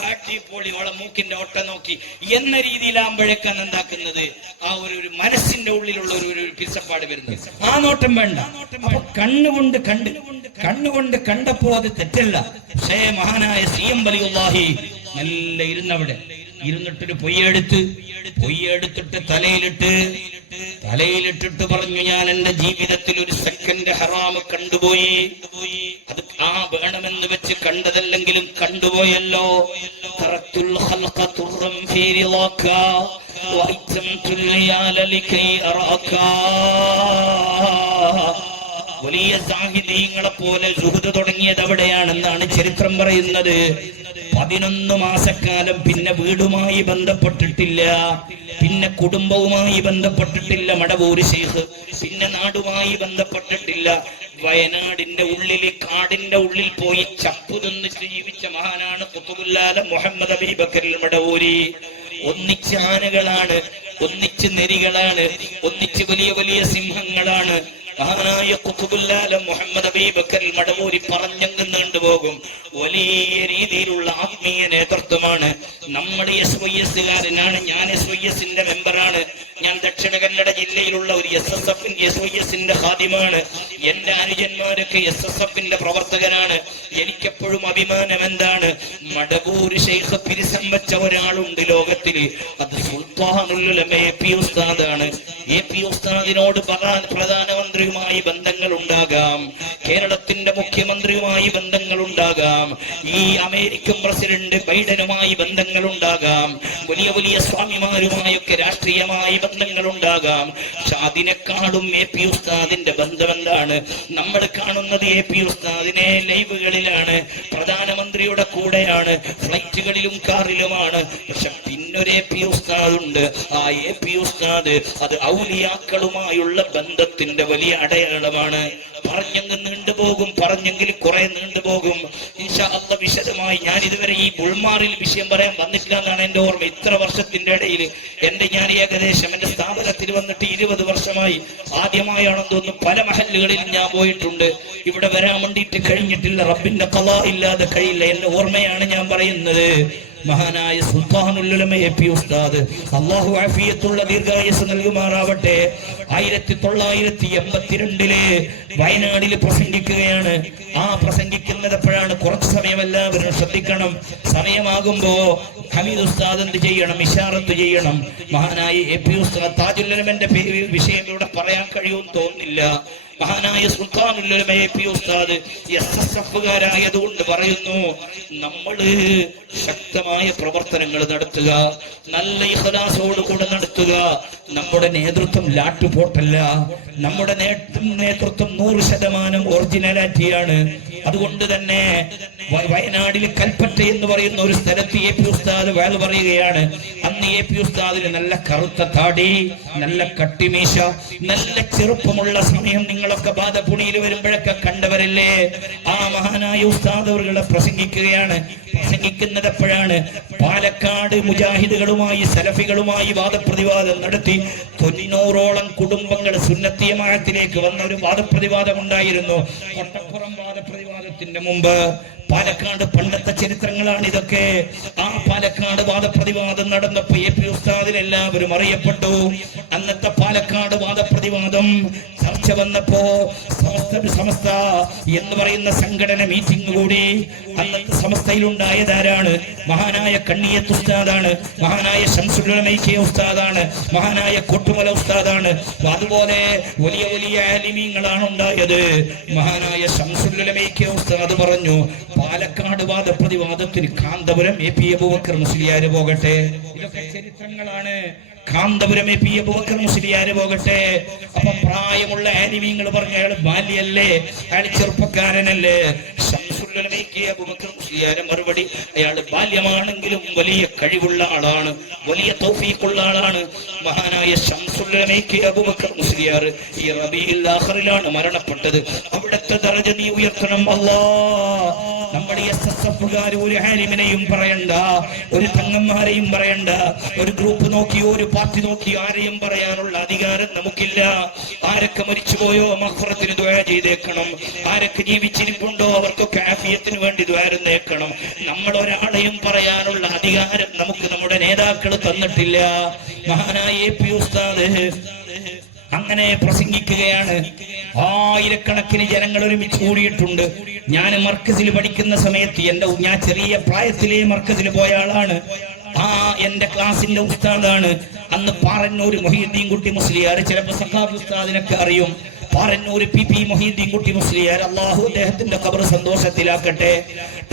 അടിപൊളി ഓളെ മൂക്കിന്റെ ഒട്ട നോക്കി എന്ന രീതിയിലാകുമ്പോഴേക്കാണ് എന്താക്കുന്നത് ആ ഒരു മനസ്സിന്റെ ഉള്ളിലുള്ള ഒരു പിസപ്പാട് വരുന്നത്. ആ നോട്ടം വേണ്ട. അപ്പൊ കണ്ണുകൊണ്ട് കണ്ടപ്പോ അത് തെറ്റല്ല. പക്ഷേ മഹാനായ സി.എം. വലിയുള്ളാഹി നല്ല ഇരുന്നവിടെ ഇരുന്നിട്ടൊരു പൊയ്യെടുത്തിട്ട് തലയിലിട്ടിട്ട് പറഞ്ഞു, ഞാൻ എന്റെ ജീവിതത്തിൽ ഒരു സെക്കൻഡ് ഹറാമ് കണ്ടുപോയി. അത് ആ വേണമെന്ന് വെച്ച് കണ്ടതല്ലെങ്കിലും കണ്ടുപോയല്ലോ. വലിയ സാഹിത്യങ്ങളെ പോലെ സുഹൃത്ത് തുടങ്ങിയത് അവിടെയാണെന്നാണ് ചരിത്രം പറയുന്നത്. 11 മാസക്കാലം പിന്നെ വീടുമായി ബന്ധപ്പെട്ടിട്ടില്ല, പിന്നെ കുടുംബവുമായി ബന്ധപ്പെട്ടിട്ടില്ല മടവൂർ ശൈഖ്, പിന്നെ നാടുമായി ബന്ധപ്പെട്ടിട്ടില്ല. വയനാടിന്റെ ഉള്ളിൽ കാടിന്റെ ഉള്ളിൽ പോയി ചപ്പു തിന്നിട്ട് ജീവിച്ച മഹാനാണ് ഖുതുബുൽ മുഹമ്മദ് അബീബക്കർ മടവൂരി. ഒന്നിച്ച് ആനകളാണ്, ഒന്നിച്ച് നെരികളാണ്, ഒന്നിച്ച് വലിയ വലിയ സിംഹങ്ങളാണ്. മഹാനായ ഖുതുബുൽ മുഹമ്മദ് അബീബക്കർ മടവൂരി പറഞ്ഞങ്ങ് നീണ്ടുപോകും. വലിയ രീതിയിലുള്ള ആത്മീയ നേതൃത്വമാണ്. നമ്മുടെ SYS-കാരനാണ്, ഞാൻ SYS-ന്റെ മെമ്പറാണ്. ഞാൻ ദക്ഷിണ കന്നഡ ജില്ലയിലുള്ള ഒരു SYS-ന്റെ ഖാദിമാണ്. എന്റെ അനുജന്മാരൊക്കെ SSF-ന്റെ പ്രവർത്തകനാണ്. എനിക്കെപ്പോഴും അഭിമാനം എന്താണ്, മടവൂർ ശൈഖ് പിരിസം വെച്ച ഒരാളുണ്ട് ലോകത്തിൽ, അത് സുൽത്താനുൽ ഉലമ AP ഉസ്താദാണ്. AP ഉസ്താദിനോട് പ്രധാനമന്ത്രിയുമായി ബന്ധങ്ങൾ ഉണ്ടാകാം, കേരളത്തിന്റെ മുഖ്യമന്ത്രിയുമായി ബന്ധങ്ങൾ ഉണ്ടാകാം, ഈ അമേരിക്കൻ പ്രസിഡന്റ് ബൈഡനുമായി ബന്ധങ്ങൾ ഉണ്ടാകാം, വലിയ വലിയ സ്വാമിമാരുമായൊക്കെ രാഷ്ട്രീയമായി ബന്ധങ്ങൾ ഉണ്ടാകാം. പക്ഷെ അതിനെക്കാളും AP ഉസ്താദിന്റെ ബന്ധം എന്താണ്? നമ്മൾ കാണുന്നത് AP ഉസ്താദിനെ ലൈവുകളിലാണ്, പ്രധാനമന്ത്രിയുടെ കൂടെയാണ്, ഫ്ലൈറ്റുകളിലും കാറിലുമാണ്. പക്ഷെ പിന്നൊരു AP ഉസ്താദുണ്ട്. ആ AP ഉസ്താദ് അത് ഔലിയാക്കളുമായുള്ള ബന്ധത്തിന്റെ വലിയ അടയാളമാണ്. പറഞ്ഞെങ്കിൽ നീണ്ടുപോകും, പറഞ്ഞെങ്കിൽ കുറെ നീണ്ടുപോകും. ഇൻഷാ അല്ലാഹ് വിശദമായി ഞാൻ ഇതുവരെ ഈ ബുൾമാറിൽ വിഷയം പറയാൻ വന്നിട്ടില്ല എന്നാണ് എന്റെ ഓർമ്മ. ഇത്ര വർഷത്തിന്റെ ഇടയിൽ ഞാൻ ഏകദേശം എന്റെ സ്ഥാപനത്തിൽ വന്നിട്ട് 20 വർഷമായി. ആദ്യമായാണെന്ന് തോന്നുന്നു പല മഹല്ലുകളിൽ ഞാൻ പോയിട്ടുണ്ട്. ഇവിടെ വരാൻ വേണ്ടിയിട്ട് കഴിഞ്ഞിട്ടില്ല, റബ്ബിന്റെ ഖളാ ഇല്ലാതെ കഴിയില്ല. എന്റെ ഓർമ്മയാണ് ഞാൻ പറയുന്നത്. മഹാനായ സുൽത്താനുൽ ഉലമ AP ഉസ്താദ് അല്ലാഹു ആഫിയത്തുള്ള ദീർഘായുസ്സ് നൽകുമാറാവട്ടെ. 1982 വയനാടിൽ പ്രസംഗിക്കുകയാണ്. ആ പ്രസംഗിക്കുന്നത് എപ്പോഴാണ്? കുറച്ച് സമയം എല്ലാവരും ശ്രദ്ധിക്കണം. സമയമാകുമ്പോ ഹമീദ് ഉസ്താദ് എന്ത് ചെയ്യണം? ഇശാറത്ത് ചെയ്യണം. മഹാനായ AP ഉസ്താദ് താജുൽ ഉലമന്റെ വിഷയം ഇവിടെ പറയാൻ കഴിയുമെന്ന് തോന്നുന്നില്ല. മഹാനായ സുൽത്താനുൽ ഉലമ AP ഉസ്താദ് SSF-കാരായതുകൊണ്ട് പറയുന്നു, നമ്മള് ശക്തമായ പ്രവർത്തനങ്ങൾ നടത്തുക, നല്ല ഇഖ്ലാസോടുകൂടെ നടത്തുക. നമ്മുടെ നേതൃത്വം ലാട്ടുപോട്ടല്ല, നമ്മുടെ നേതൃത്വം 100% ഒറിജിനാലിറ്റിയാണ്. അതുകൊണ്ട് തന്നെ വയനാടിൽ കൽപ്പറ്റ എന്ന് പറയുന്ന ഒരു സ്ഥലത്ത് AP ഉസ്താദ് വയൽ പറയുകയാണ്. അന്ന് AP ഉസ്താദിന് നല്ല കറുത്ത താടി, നല്ല കട്ടിമീശ, നല്ല ചെറുപ്പമുള്ള സമയം നിങ്ങളൊക്കെ ബാധപുണിയിൽ വരുമ്പോഴൊക്കെ കണ്ടവരല്ലേ? ആ മഹാനായ ഉസ്താദ് അവരുടെ പ്രസംഗിക്കുകയാണ്. പ്രസംഗിക്കുന്നത് എപ്പോഴാണ്? പാലക്കാട് മുജാഹിദുകളുമായി സലഫികളുമായി വാദപ്രതിവാദം നടത്തി 90ഓളം കുടുംബങ്ങൾ സുന്നത്തി ജമാഅത്തിലേക്ക് വന്ന ഒരു വാദപ്രതിവാദം ഉണ്ടായിരുന്നു. കൊട്ടപ്പുറം വാദപ്രതിവാദത്തിന്റെ മുമ്പ് പാലക്കാട് പണ്ടത്തെ ചരിത്രങ്ങളാണ് ഇതൊക്കെ. ആ പാലക്കാട് വാദപ്രതിവാദം നടന്നപ്പോ AP ഉസ്താദിൽ എല്ലാവരും അറിയപ്പെട്ടു. അന്നത്തെ പാലക്കാട് വാദപ്രതിവാദം ചർച്ച വന്നപ്പോ സമസ്ത എന്ന് പറയുന്ന സംഘടന മീറ്റിംഗ് കൂടി. അന്നത്തെ സമസ്തയിലുണ്ടായതാരാണ്? മഹാനായ കണ്ണിയത്ത് ഉസ്താദാണ്, മഹാനായ ശംസുൽ ഉലമ ഉസ്താദാണ്, മഹാനായ കൊട്ടുമല ഉസ്താദാണ്. അതുപോലെ വലിയ വലിയ ആലിമീങ്ങളാണ് ഉണ്ടായത്. മഹാനായ ശംസുൽ ഉലമ ഉസ്താദ് പറഞ്ഞു, പാലക്കാട് വാദപ്രതിവാദത്തിന് കാന്തപുരം AP അബൂബക്കർ മുസ്ലിയാര് പോകട്ടെ. ഇതൊക്കെ ചരിത്രങ്ങളാണ്. കാന്തപുരം AP അബൂബക്കർ മുസ്ലിയാര് പോകട്ടെ. അപ്പൊ പ്രായമുള്ള ആലിമീങ്ങൾ പറഞ്ഞു, അയാൾ ബാല്യല്ലേ, അയാൾ ചെറുപ്പക്കാരനല്ലേ. ശംസുൽ ഉലമ കെ അബൂബക്കർ മുസ്ലിയാരെ മറുപടി, അയാൾ ബാല്യമാണെങ്കിലും വലിയ കഴിവുള്ള ആളാണ്, വലിയ തൗഫീഖുള്ള ആളാണ്. മഹാനായ ശംസുൽ ഉലമ കെ അബൂബക്കർ മുസ്ലിയാർ ഈ റബീഉൽ ആഖിറിലാണ് മരണപ്പെട്ടത്. അവിടുത്തെ ദറജ നീ ഉയർത്തണം അല്ലാഹ്. നമ്മുടെ SSF-കാർ ഒരു ആലിമിനെയും പറയണ്ട, ഒരു തങ്ങന്മാരെയും പറയണ്ട, ഒരു ഗ്രൂപ്പ് നോക്കിയോ ഒരു പാർട്ടി നോക്കിയോ ആരെയും പറയാനുള്ള അധികാരം നമുക്കില്ല. ആരൊക്കെ മരിച്ചുപോയോ മഗ്ഫിറത്തിന് ദുആ ചെയ്തേക്കണം, ആരൊക്കെ ജീവിച്ചിരിപ്പുണ്ടോ അവർക്കൊക്കെ ആഫിയത്തിന് വേണ്ടി ദ്വാരുന്നേക്കണം. നമ്മൾ ഒരാളെയും പറയാനുള്ള അധികാരം നമുക്ക് നമ്മുടെ നേതാക്കൾ തന്നിട്ടില്ല. മഹാനായ AP ഉസ്താദ് അങ്ങനെ പ്രസംഗിക്കുകയാണ്. ആയിരക്കണക്കിന് ജനങ്ങൾ ഒരുമിച്ച് കൂടിയിട്ടുണ്ട്. ഞാൻ മർക്കസിൽ പഠിക്കുന്ന സമയത്ത് ഞാൻ ചെറിയ പ്രായത്തിലേ മർക്കസിൽ പോയ ആളാണ്. എന്റെ ക്ലാസിന്റെ ഉസ്താദാണ്. അന്ന് പാറന്നൂർ മൊഹീദ്ദീൻ കുട്ടി മുസ്ലിയാർ, ചിലപ്പോൾ സഖാഫി ഉസ്താദിനൊക്കെ അറിയും. പാറന്നൂർ PP മൊഹീദ്ദീൻ കുട്ടി മുസ്ലിയാർ, അള്ളാഹു അദ്ദേഹത്തിന്റെ ഖബർ സന്തോഷത്തിലാക്കട്ടെ.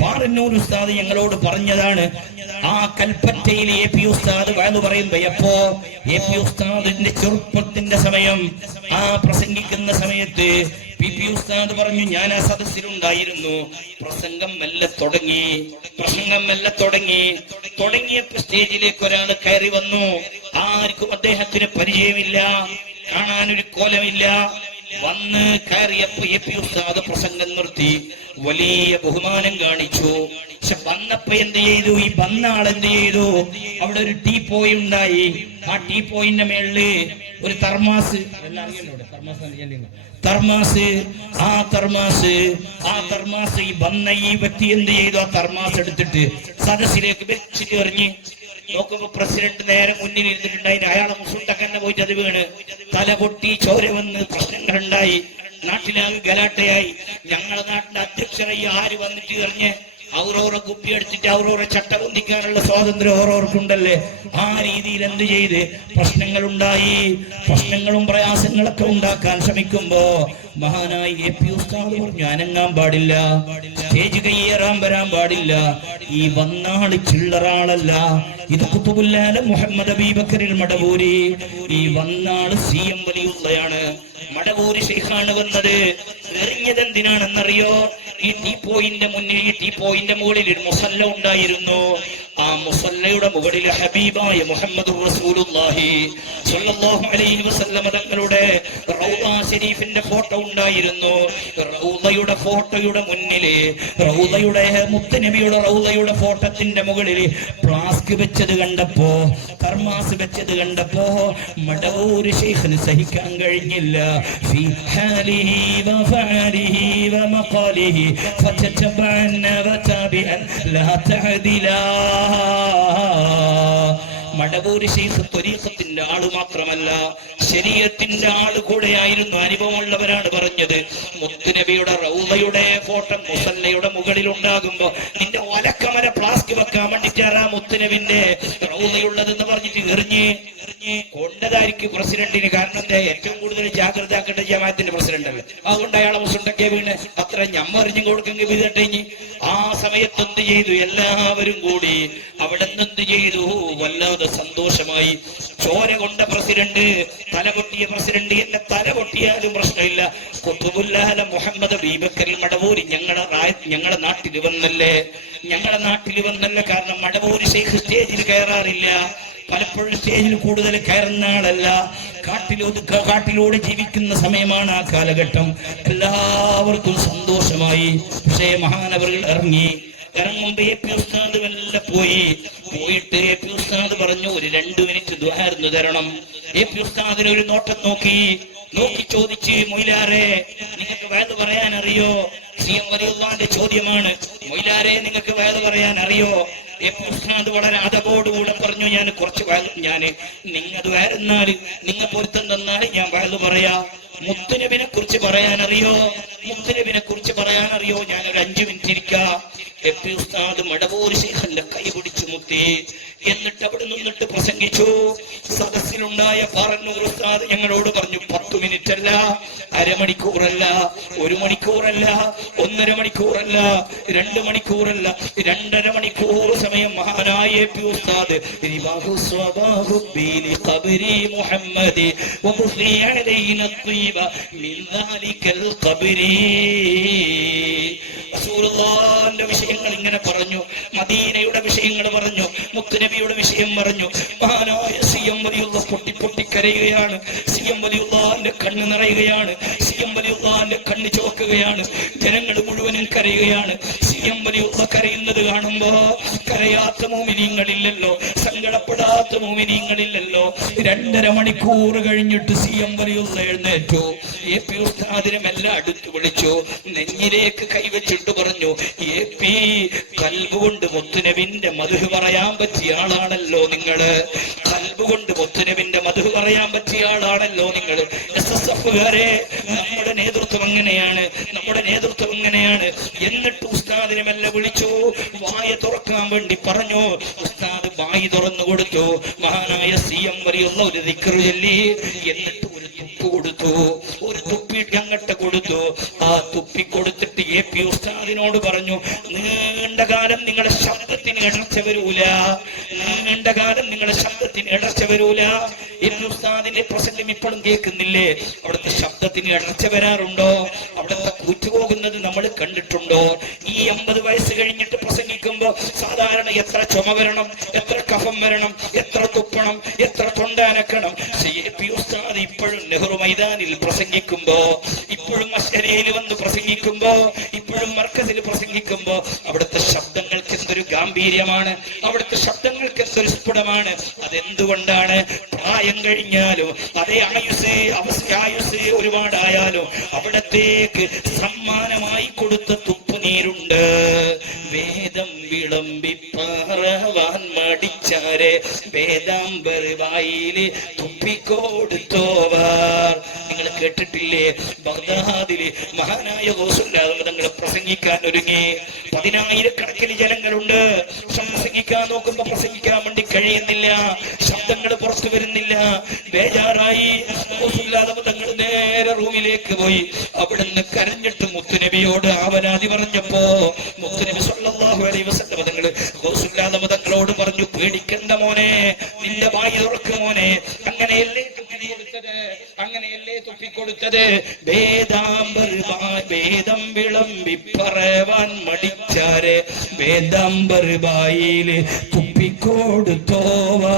പാറന്നൂർ ഉസ്താദ് ഞങ്ങളോട് പറഞ്ഞതാണ്, കൽപ്പറ്റയിൽ AP ഉസ്താദ് വയലു പറയുമ്പോ AP ഉസ്താദിന്റെ ചെറുപ്പത്തിന്റെ സമയം പ്രസംഗിക്കുന്ന സമയത്ത് PP ഉസ്താദ് പറഞ്ഞു, ഞാൻ ആ സദസ്സിലുണ്ടായിരുന്നു. പ്രസംഗം മെല്ലെ തുടങ്ങിയപ്പോ സ്റ്റേജിലേക്ക് ഒരാൾ കയറി വന്നു. ആർക്കും അദ്ദേഹത്തിന് പരിചയമില്ല, കാണാനൊരു കോലമില്ല. വന്ന് കയറിയപ്പോ AP ഉസ്താദ് പ്രസംഗം നിർത്തി, വലിയ ബഹുമാനം കാണിച്ചു. പക്ഷെ വന്നപ്പോ എന്ത് ചെയ്തു, ഈ വന്ന ആൾ എന്ത് ചെയ്തു, അവിടെ ഒരു ടീപ്പോയി ഉണ്ടായി. ആ ടീപ്പോയിന്റെ മേളില് ഒരു തെർമാസ് ഈ വന്ന ഈ വ്യക്തി എന്ത് ചെയ്തു, ആ തെർമാസ് എടുത്തിട്ട് സദസ്സിലേക്ക് വെച്ചിട്ട് എറിഞ്ഞ് നോക്കുമ്പോ പ്രസിഡന്റ് നേരെ മുന്നിൽ ഇരുന്നിട്ടുണ്ടായി. അയാളെ മുസുണ്ടക്കന്നെ പോയിട്ട് അത് വീണ് തല പൊട്ടി ചോര വന്ന് പ്രശ്നങ്ങളുണ്ടായി. നാട്ടിലാകെ ഗലാട്ടയായി. ഞങ്ങളുടെ നാട്ടിന്റെ അധ്യക്ഷരായി ആര് വന്നിട്ട് എറിഞ്ഞ് അവരോറെ കുപ്പി അടിച്ചിട്ട് അവരോറെ ചട്ട പൊന്തിക്കാനുള്ള സ്വാതന്ത്ര്യം ഓരോർക്കുണ്ടല്ലേ. ആ രീതിയിൽ എന്ത് ചെയ്ത് പ്രശ്നങ്ങളുണ്ടായി. പ്രശ്നങ്ങളും പ്രയാസങ്ങളൊക്കെ ഉണ്ടാക്കാൻ ശ്രമിക്കുമ്പോ മഹാനായ AP ഉസ്താദ് പറഞ്ഞു, അനങ്ങാൻ പാടില്ല, സ്റ്റേജ് കയ്യേറാൻ വരാൻ പാടില്ല. ഈ വന്നാള് ചില്ലറാളല്ല, ഇത് ഖുതുബുൽ മുഹമ്മദ് അബീബക്കറിൽ മടവൂരി. ഈ വന്നാള് CM വലിയുള്ളയാണ്, മടവൂരി ശൈഖാണ് വന്നത്. എറിഞ്ഞത് എന്തിനാണെന്നറിയോ, ഈ ടീപ്പോയിന്റെ മുന്നിൽ, ഈ ടീപ്പോയിന്റെ മുകളിൽ ഒരു മുസല്ല ഉണ്ടായിരുന്നു. ആ മുസല്ലയുടെ മുകളിൽ ഹബീബായ മുഹമ്മദുർ റസൂലുള്ളാഹി സ്വല്ലല്ലാഹു അലൈഹി വസല്ലം തങ്ങളുടെ റൗള ശരീഫിന്റെ ഫോട്ടോ ഉണ്ടായിരുന്നു. റൗളയുടെ ഫോട്ടോയുടെ മുന്നിൽ, റൗളയുടെ മുത്തുനബിയുടെ റൗളയുടെ ഫോട്ടോത്തിന്റെ മുകളിൽ പ്ലാസ്ക് വെച്ചത് കണ്ടപ്പോ, കർമാസ് വെച്ചത് കണ്ടപ്പോ മടവൂർ ശൈഖിന് സഹിക്കാൻ കഴിഞ്ഞില്ല. ഫീ ഹാലിഹി വഫഅലിഹി വമഖാലിഹി ഫതതബഅന വതബിഅൻ ലാ തഅദിലാ. മടവൂര് ശൈഖ് ത്വരീഖത്തിന്റെ ആള് മാത്രമല്ല, ശരീഅത്തിന്റെ ആള് കൂടെയായിരുന്നു. അനുഭവമുള്ളവരാണ് പറഞ്ഞത്. മുത്തുനബിയുടെ റൗളയുടെ ഫോട്ടോ മുസല്ലയുടെ മുകളിൽ ഉണ്ടാകുമ്പോ നിന്റെ ഒലക്കമല പ്ലാസ്ക് വെക്കാൻ വേണ്ടിട്ടാണ് മുത്തുനബിന്റെ റൗളയുള്ളതെന്ന് പറഞ്ഞിട്ട് എറിഞ്ഞ് കൊണ്ടതായിരിക്കും പ്രസിഡന്റിന്. കാരണം എന്താ, ഏറ്റവും കൂടുതൽ ജാഗ്രത ആക്കേണ്ട ജമാഅത്തിന്റെ പ്രസിഡന്റ് അല്ലേ. അതുകൊണ്ട് അയാളെ മുസുണ്ടൊക്കെ വീണ് അത്ര ഞമ്മറിഞ്ഞു കൊടുക്കെങ്കിൽ വിതട്ടഞ്ഞ്. ആ സമയത്ത് എന്ത് ചെയ്തു, എല്ലാവരും കൂടി അവിടെ നിന്ന് എന്ത് ചെയ്തു, വല്ലാതെ സന്തോഷമായി. ചോര കൊണ്ട പ്രസിഡന്റ്, തലപൊട്ടിയ പ്രസിഡന്റ്, എന്നെ തലപൊട്ടിയാലും പ്രശ്നമില്ല. ഖുതുബുൽ ആലം മുഹമ്മദ് അബീബക്കറിൽ മടവൂരി ഞങ്ങളുടെ നാട്ടിൽ വന്നല്ലേ. കാരണം മടവൂരി ശൈഖ് സ്റ്റേജിൽ കയറാറില്ല. പലപ്പോഴും സ്റ്റേജിൽ കൂടുതൽ കയറുന്ന ആളല്ല. കാട്ടിലൂടെ ജീവിക്കുന്ന സമയമാണ് ആ കാലഘട്ടം. എല്ലാവർക്കും സന്തോഷമായി. പക്ഷേ മഹാനവറുകൾ ഇറങ്ങുമ്പോ AP ഉസ്താദ് മെല്ലെ പോയിട്ട് AP ഉസ്താദ് പറഞ്ഞു, ഒരു 2 മിനിറ്റ് ദുആർന്നു തരണം. AP ഉസ്താദിന് ഒരു നോട്ടം നോക്കി ചോദിച്ച്, മൊയ്ലാരെ നിങ്ങൾക്ക് വയത് പറയാൻ അറിയോ? CM വലിയുള്ളാന്റെ ചോദ്യമാണ്. മൊയ്ലാരെ നിങ്ങൾക്ക് വയത് പറയാൻ അറിയോ? AP ഉസ്താദ് വളരെ അതപോടുകൂടെ പറഞ്ഞു, ഞാൻ കുറച്ച് നിങ്ങത് വരുന്നാൽ, നിങ്ങൾ പൊരുത്തം തന്നാൽ ഞാൻ വയത് പറയാ. മുത്തുനബിനെ കുറിച്ച് പറയാൻ അറിയോ? ഞാനൊരു 5 മിനിറ്റ് ഇരിക്കാം. AP ഉസ്താദ് മടവൂർ ശൈഖിന്റെ കൈ പിടിച്ചു മുത്തി. എന്നിട്ട് അവിടെ നിന്നിട്ട് പ്രസംഗിച്ചു. സദസ്സിലുണ്ടായ പാറന്നൂർ ഉസ്താദ് ഞങ്ങളോട് പറഞ്ഞു, 10 മിനിറ്റ് അല്ല, അരമണിക്കൂറല്ല, 1 മണിക്കൂറല്ല, 1.5 മണിക്കൂറല്ല, 2 മണിക്കൂറല്ല, 2.5 മണിക്കൂർ സമയം മഹാനായ AP ഉസ്താദ് റസൂലുള്ളാഹിന്റെ അള്ളാഹുവിന്റെ വിഷയങ്ങൾ ഇങ്ങനെ പറഞ്ഞു, മദീനയുടെ വിഷയങ്ങൾ പറഞ്ഞു, മുത്തുനബിയുടെ വിഷയം പറഞ്ഞു. മഹാനായ സി.എം. വലിയുള്ള പൊട്ടിപ്പൊട്ടിക്കരയുകയാണ്. സി.എം. വലിയുള്ളാന്റെ കണ്ണ് നിറയുകയാണ്. സി.എം. വലിയുള്ളാന്റെ കണ്ണ് ചുവക്കുകയാണ്. ജനങ്ങൾ മുഴുവനും കരയുകയാണ്. സി.എം. വലിയുള്ള കരയുന്നത് കാണുമ്പോ കരയാത്ത മോമിനിയങ്ങളില്ലല്ലോ, സങ്കടപ്പെടാത്ത മോമിനിയങ്ങളില്ലല്ലോ. 2.5 മണിക്കൂർ കഴിഞ്ഞിട്ട് സി.എം. വലിയുള്ള എഴുന്നേറ്റു. AP ഉസ്താദിനെ മെല്ലെ അടുത്ത് വിളിച്ചു, നെഞ്ഞിലേക്ക് കൈവച്ചിട്ട് പറഞ്ഞു, AP കൽബ് കൊണ്ട് മുത്തുനബിന്റെ മധു പറയാൻ പറ്റിയ ആളാണല്ലോ നിങ്ങള്. കൽബ് കൊണ്ട് മുത്തുനബിന്റെ മധു പറയാൻ പറ്റിയ ആളാണല്ലോ നിങ്ങൾ. SSF-കാരെ, നമ്മുടെ നേതൃത്വം അങ്ങനെയാണ്, നമ്മുടെ നേതൃത്വം ഇങ്ങനെയാണ്. എന്നിട്ട് ഉസ്താദിനെ മെല്ലെ വിളിച്ചു, വായ തുറക്കാൻ വേണ്ടി പറഞ്ഞു. ഉസ്താദ് വായി തുറന്നു കൊടുത്തു. മഹാനായ സി.എം. വലിയുള്ള ഒരു ദിക്ർ ചൊല്ലി, എന്നിട്ട് ഒരു തുപ്പ് കൊടുത്തു, ഒരു തുപ്പി അങ്ങട്ട് കൊടുത്തു. ആ തുപ്പി കൊടുത്തിട്ട് AP ഉസ്താദിനോട് പറഞ്ഞു, നീണ്ട കാലം നിങ്ങളുടെ ശബ്ദത്തിന് ഇടർച്ച വരൂല, നീണ്ട കാലം നിങ്ങളുടെ ശബ്ദത്തിന് ഇടർച്ച വരൂല. ഉസ്താദിന്റെ പ്രസംഗം ഇപ്പോഴും കേൾക്കുന്നില്ലേ? അവിടുത്തെ ശബ്ദത്തിന് ഇടർച്ച വരാറുണ്ടോ? അവിടുത്തെ കൂറ്റുപോകുന്നത് നമ്മൾ കണ്ടിട്ടുണ്ടോ? ഈ 50 വയസ്സ് കഴിഞ്ഞിട്ട് പ്രസംഗിക്കുമ്പോ സാധാരണ എത്ര ചുമ വരണം, എത്ര കഫം വരണം, എത്ര തുപ്പണം, എത്ര തൊണ്ടാനക്കണം. AP ഉസ്താദ് ഇപ്പോഴും നെഹ്റു മൈതാനിൽ പ്രസംഗിക്കുമ്പോ, ഇപ്പോഴും മസ്ജിദിൽ വന്ന് പ്രസംഗിക്കുമ്പോ, ഇപ്പോഴും മർക്കസിൽ പ്രസംഗിക്കുമ്പോ അവിടുത്തെ ശബ്ദങ്ങൾക്ക് എന്തൊരു ഗാംഭീര്യമാണ്, അവിടുത്തെ ശബ്ദങ്ങൾക്ക് എന്തൊരു സ്ഫുടമാണ്. അതെന്തുകൊണ്ടാണ്? പ്രായം കഴിഞ്ഞാലും അതേ ആയുസ് ഒരുപാടായാലും അവിടത്തേക്ക് സമ്മാനമായി കൊടുത്ത തുപ്പുനീരുണ്ട്. വേദം വിളമ്പി പറവാൻ മടിച്ചാരെ വേദാംബർ വായില് തുപ്പിക്കൊടുത്തോവാർ. നിങ്ങൾ കേട്ടിട്ടില്ലേ? ബഗ്ദാദില് മഹാനായ ഗൗസുല്ലാദ് തങ്ങൾ പ്രസംഗിക്കാൻ ഒരുങ്ങി. 10,000-കണക്കിന് ജനങ്ങളുണ്ട്. പ്രസംഗിക്കാൻ നോക്കുമ്പോ പ്രസംഗിക്കാൻ വേണ്ടി കഴിയുന്നില്ല, ശബ്ദങ്ങൾ പുറത്തു വരുന്നില്ല. ബേജാറായി ഗൗസുല്ലാദ് തങ്ങൾ നേരെ റൂമിലേക്ക് പോയി. അവിടുന്ന് കരഞ്ഞിട്ട് മുത്തുനബിയോട് ആവലാതി പറഞ്ഞപ്പോ മുത്തുനബി സല്ലല്ലാഹു അലൈഹി വസല്ലം തങ്ങൾ ഗൗസുല്ലാദ് തങ്ങളോട് പറഞ്ഞു, പേടിക്കണ്ട മോനെ, നിന്റെ വായി തുറക്ക് മോനെ. അങ്ങനെയല്ലേ തുപ്പിക്കൊടുത്തത്, അങ്ങനെയല്ലേ തുപ്പിക്കൊടുത്തത്. വേദം വിളമ്പി പറവാൻ മടിച്ചാരെ വേദാംബർ ബായില് തുപ്പിക്കൊടുത്തോവാ.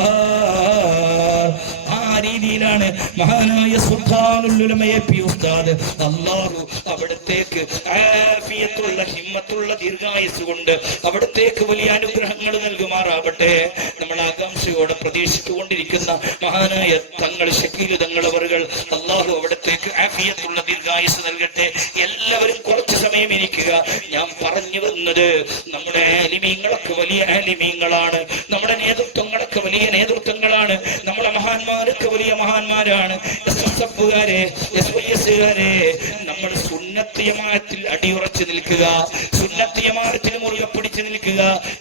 ആ രീതിയിലാണ് മഹാനായ സുൽത്താനുൽ ഉലമ AP ഉസ്താദ്, അല്ലാഹു അവിടത്തേക്ക് ആഫിയത്തുള്ള ഹിമ്മത്തുള്ള ദീർഘായുസ് കൊണ്ട് അവിടത്തേക്ക് വലിയ അനുഗ്രഹങ്ങൾ നൽകുമാറാവട്ടെ. നമ്മൾ ആകാംക്ഷയോടെ പ്രതീക്ഷിച്ചുകൊണ്ടിരിക്കുന്ന മഹാനായ തങ്ങൾ ഷക്കീൽ തങ്ങൾ അവറുകൾ, അല്ലാഹു അവിടത്തേക്ക് ആഫിയത്തുള്ള ദീർഘായുസ് നൽകട്ടെ. എല്ലാവരും കുറച്ച് സമയം ഇരിക്കുക. ഞാൻ പറഞ്ഞു വന്നത്, നമ്മുടെ ആലിമീങ്ങളൊക്കെ വലിയ ആലിമീങ്ങളാണ്, നമ്മുടെ നേതൃത്വങ്ങളൊക്കെ വലിയ നേതൃത്വങ്ങളാണ്, നമ്മുടെ മഹാന്മാരൊക്കെ വലിയ മഹാന്മാരാണ്. SSF-കാരെ, SYS-കാരെ, നമ്മൾ സുന്നത്ത് ജമാഅത്തിൽ അടിയുറച്ചു നിൽക്കുക, സുന്നത്ത് ജമാഅത്തിൽ മുറുകെ പിടിച്ചു നിൽക്കുക.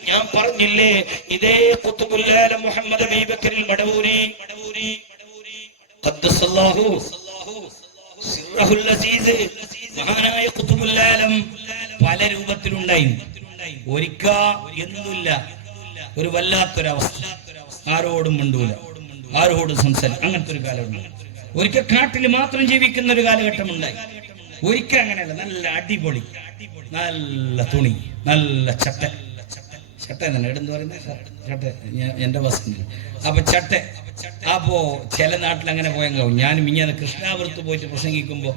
ഞാൻ പറഞ്ഞില്ലേ, ഇതേ ഖുത്ബുൽ ആലം മുഹമ്മദ് അബീബക്കറിൽ മടവൂരി ഖദ്ദസല്ലാഹു സിർറഹുൽ അസീസ്, മഹാനായ ഖുത്ബുൽ ആലം പല രൂപത്തിലുണ്ടായി. ഒരിക്ക എന്നില്ല, ഒരു വല്ലാത്തൊരവസ്ഥ, ആരോടും മിണ്ടൂല, ആരോടും സംസാരിക്കും, അങ്ങനത്തെ ഒരു കാലമുണ്ട്. ഒരിക്കൽ കാട്ടിൽ മാത്രം ജീവിക്കുന്ന ഒരു കാലഘട്ടം ഉണ്ടായി. ഒരിക്കൽ അങ്ങനെയല്ല, നല്ല അടിപൊളി, നല്ല തുണി, നല്ല ചട്ട തന്നെ ഇടെന്ന് പറയുന്നത് ചട്ട, എന്റെ ബസ്സിന്. അപ്പൊ ചട്ട, അപ്പോ ചില നാട്ടിൽ അങ്ങനെ പോയെങ്കാവും. ഞാനും ഇങ്ങനെ കൃഷ്ണാപുരത്ത് പോയിട്ട് പ്രസംഗിക്കുമ്പോ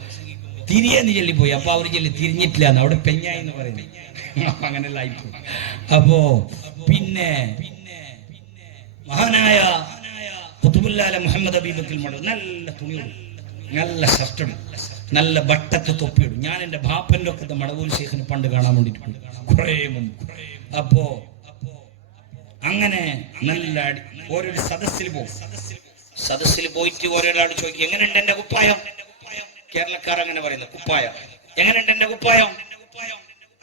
തിരിയെന്ന് ചൊല്ലിപ്പോയി. അപ്പൊ അവർ ചൊല്ലി തിരിഞ്ഞിട്ടില്ല, അവിടെ പെഞ്ഞായി എന്ന് പറയുന്നത്. അങ്ങനെയല്ല ആയിപ്പോയി. അപ്പോ പിന്നെ മഹാനായ ഖുത്ബുൽ ആലം മുഹമ്മദ് അബീബക്കൽ മട നല്ല തുണിയോട്, നല്ല ഷർട്ടും, നല്ല ബട്ടത്ത് തൊപ്പിയിടും. ഞാൻ എന്റെ ബാപ്പന്റെ ഒക്കെ മടവൂർ ശേഖന് പണ്ട് കാണാൻ വേണ്ടിട്ട് കുറേ മുമ്പ്. അപ്പോ അങ്ങനെ നല്ല ഓരോരു സദസ്സിൽ പോകും. സദസ്സിൽ പോയിട്ട് ഓരോരാൾ ചോദിക്കും, എങ്ങനെയുണ്ട് എന്റെ കുപ്പായം? കേരളക്കാർ അങ്ങനെ പറയുന്നത്, കുപ്പായം എങ്ങനെയുണ്ട് എന്റെ കുപ്പായം?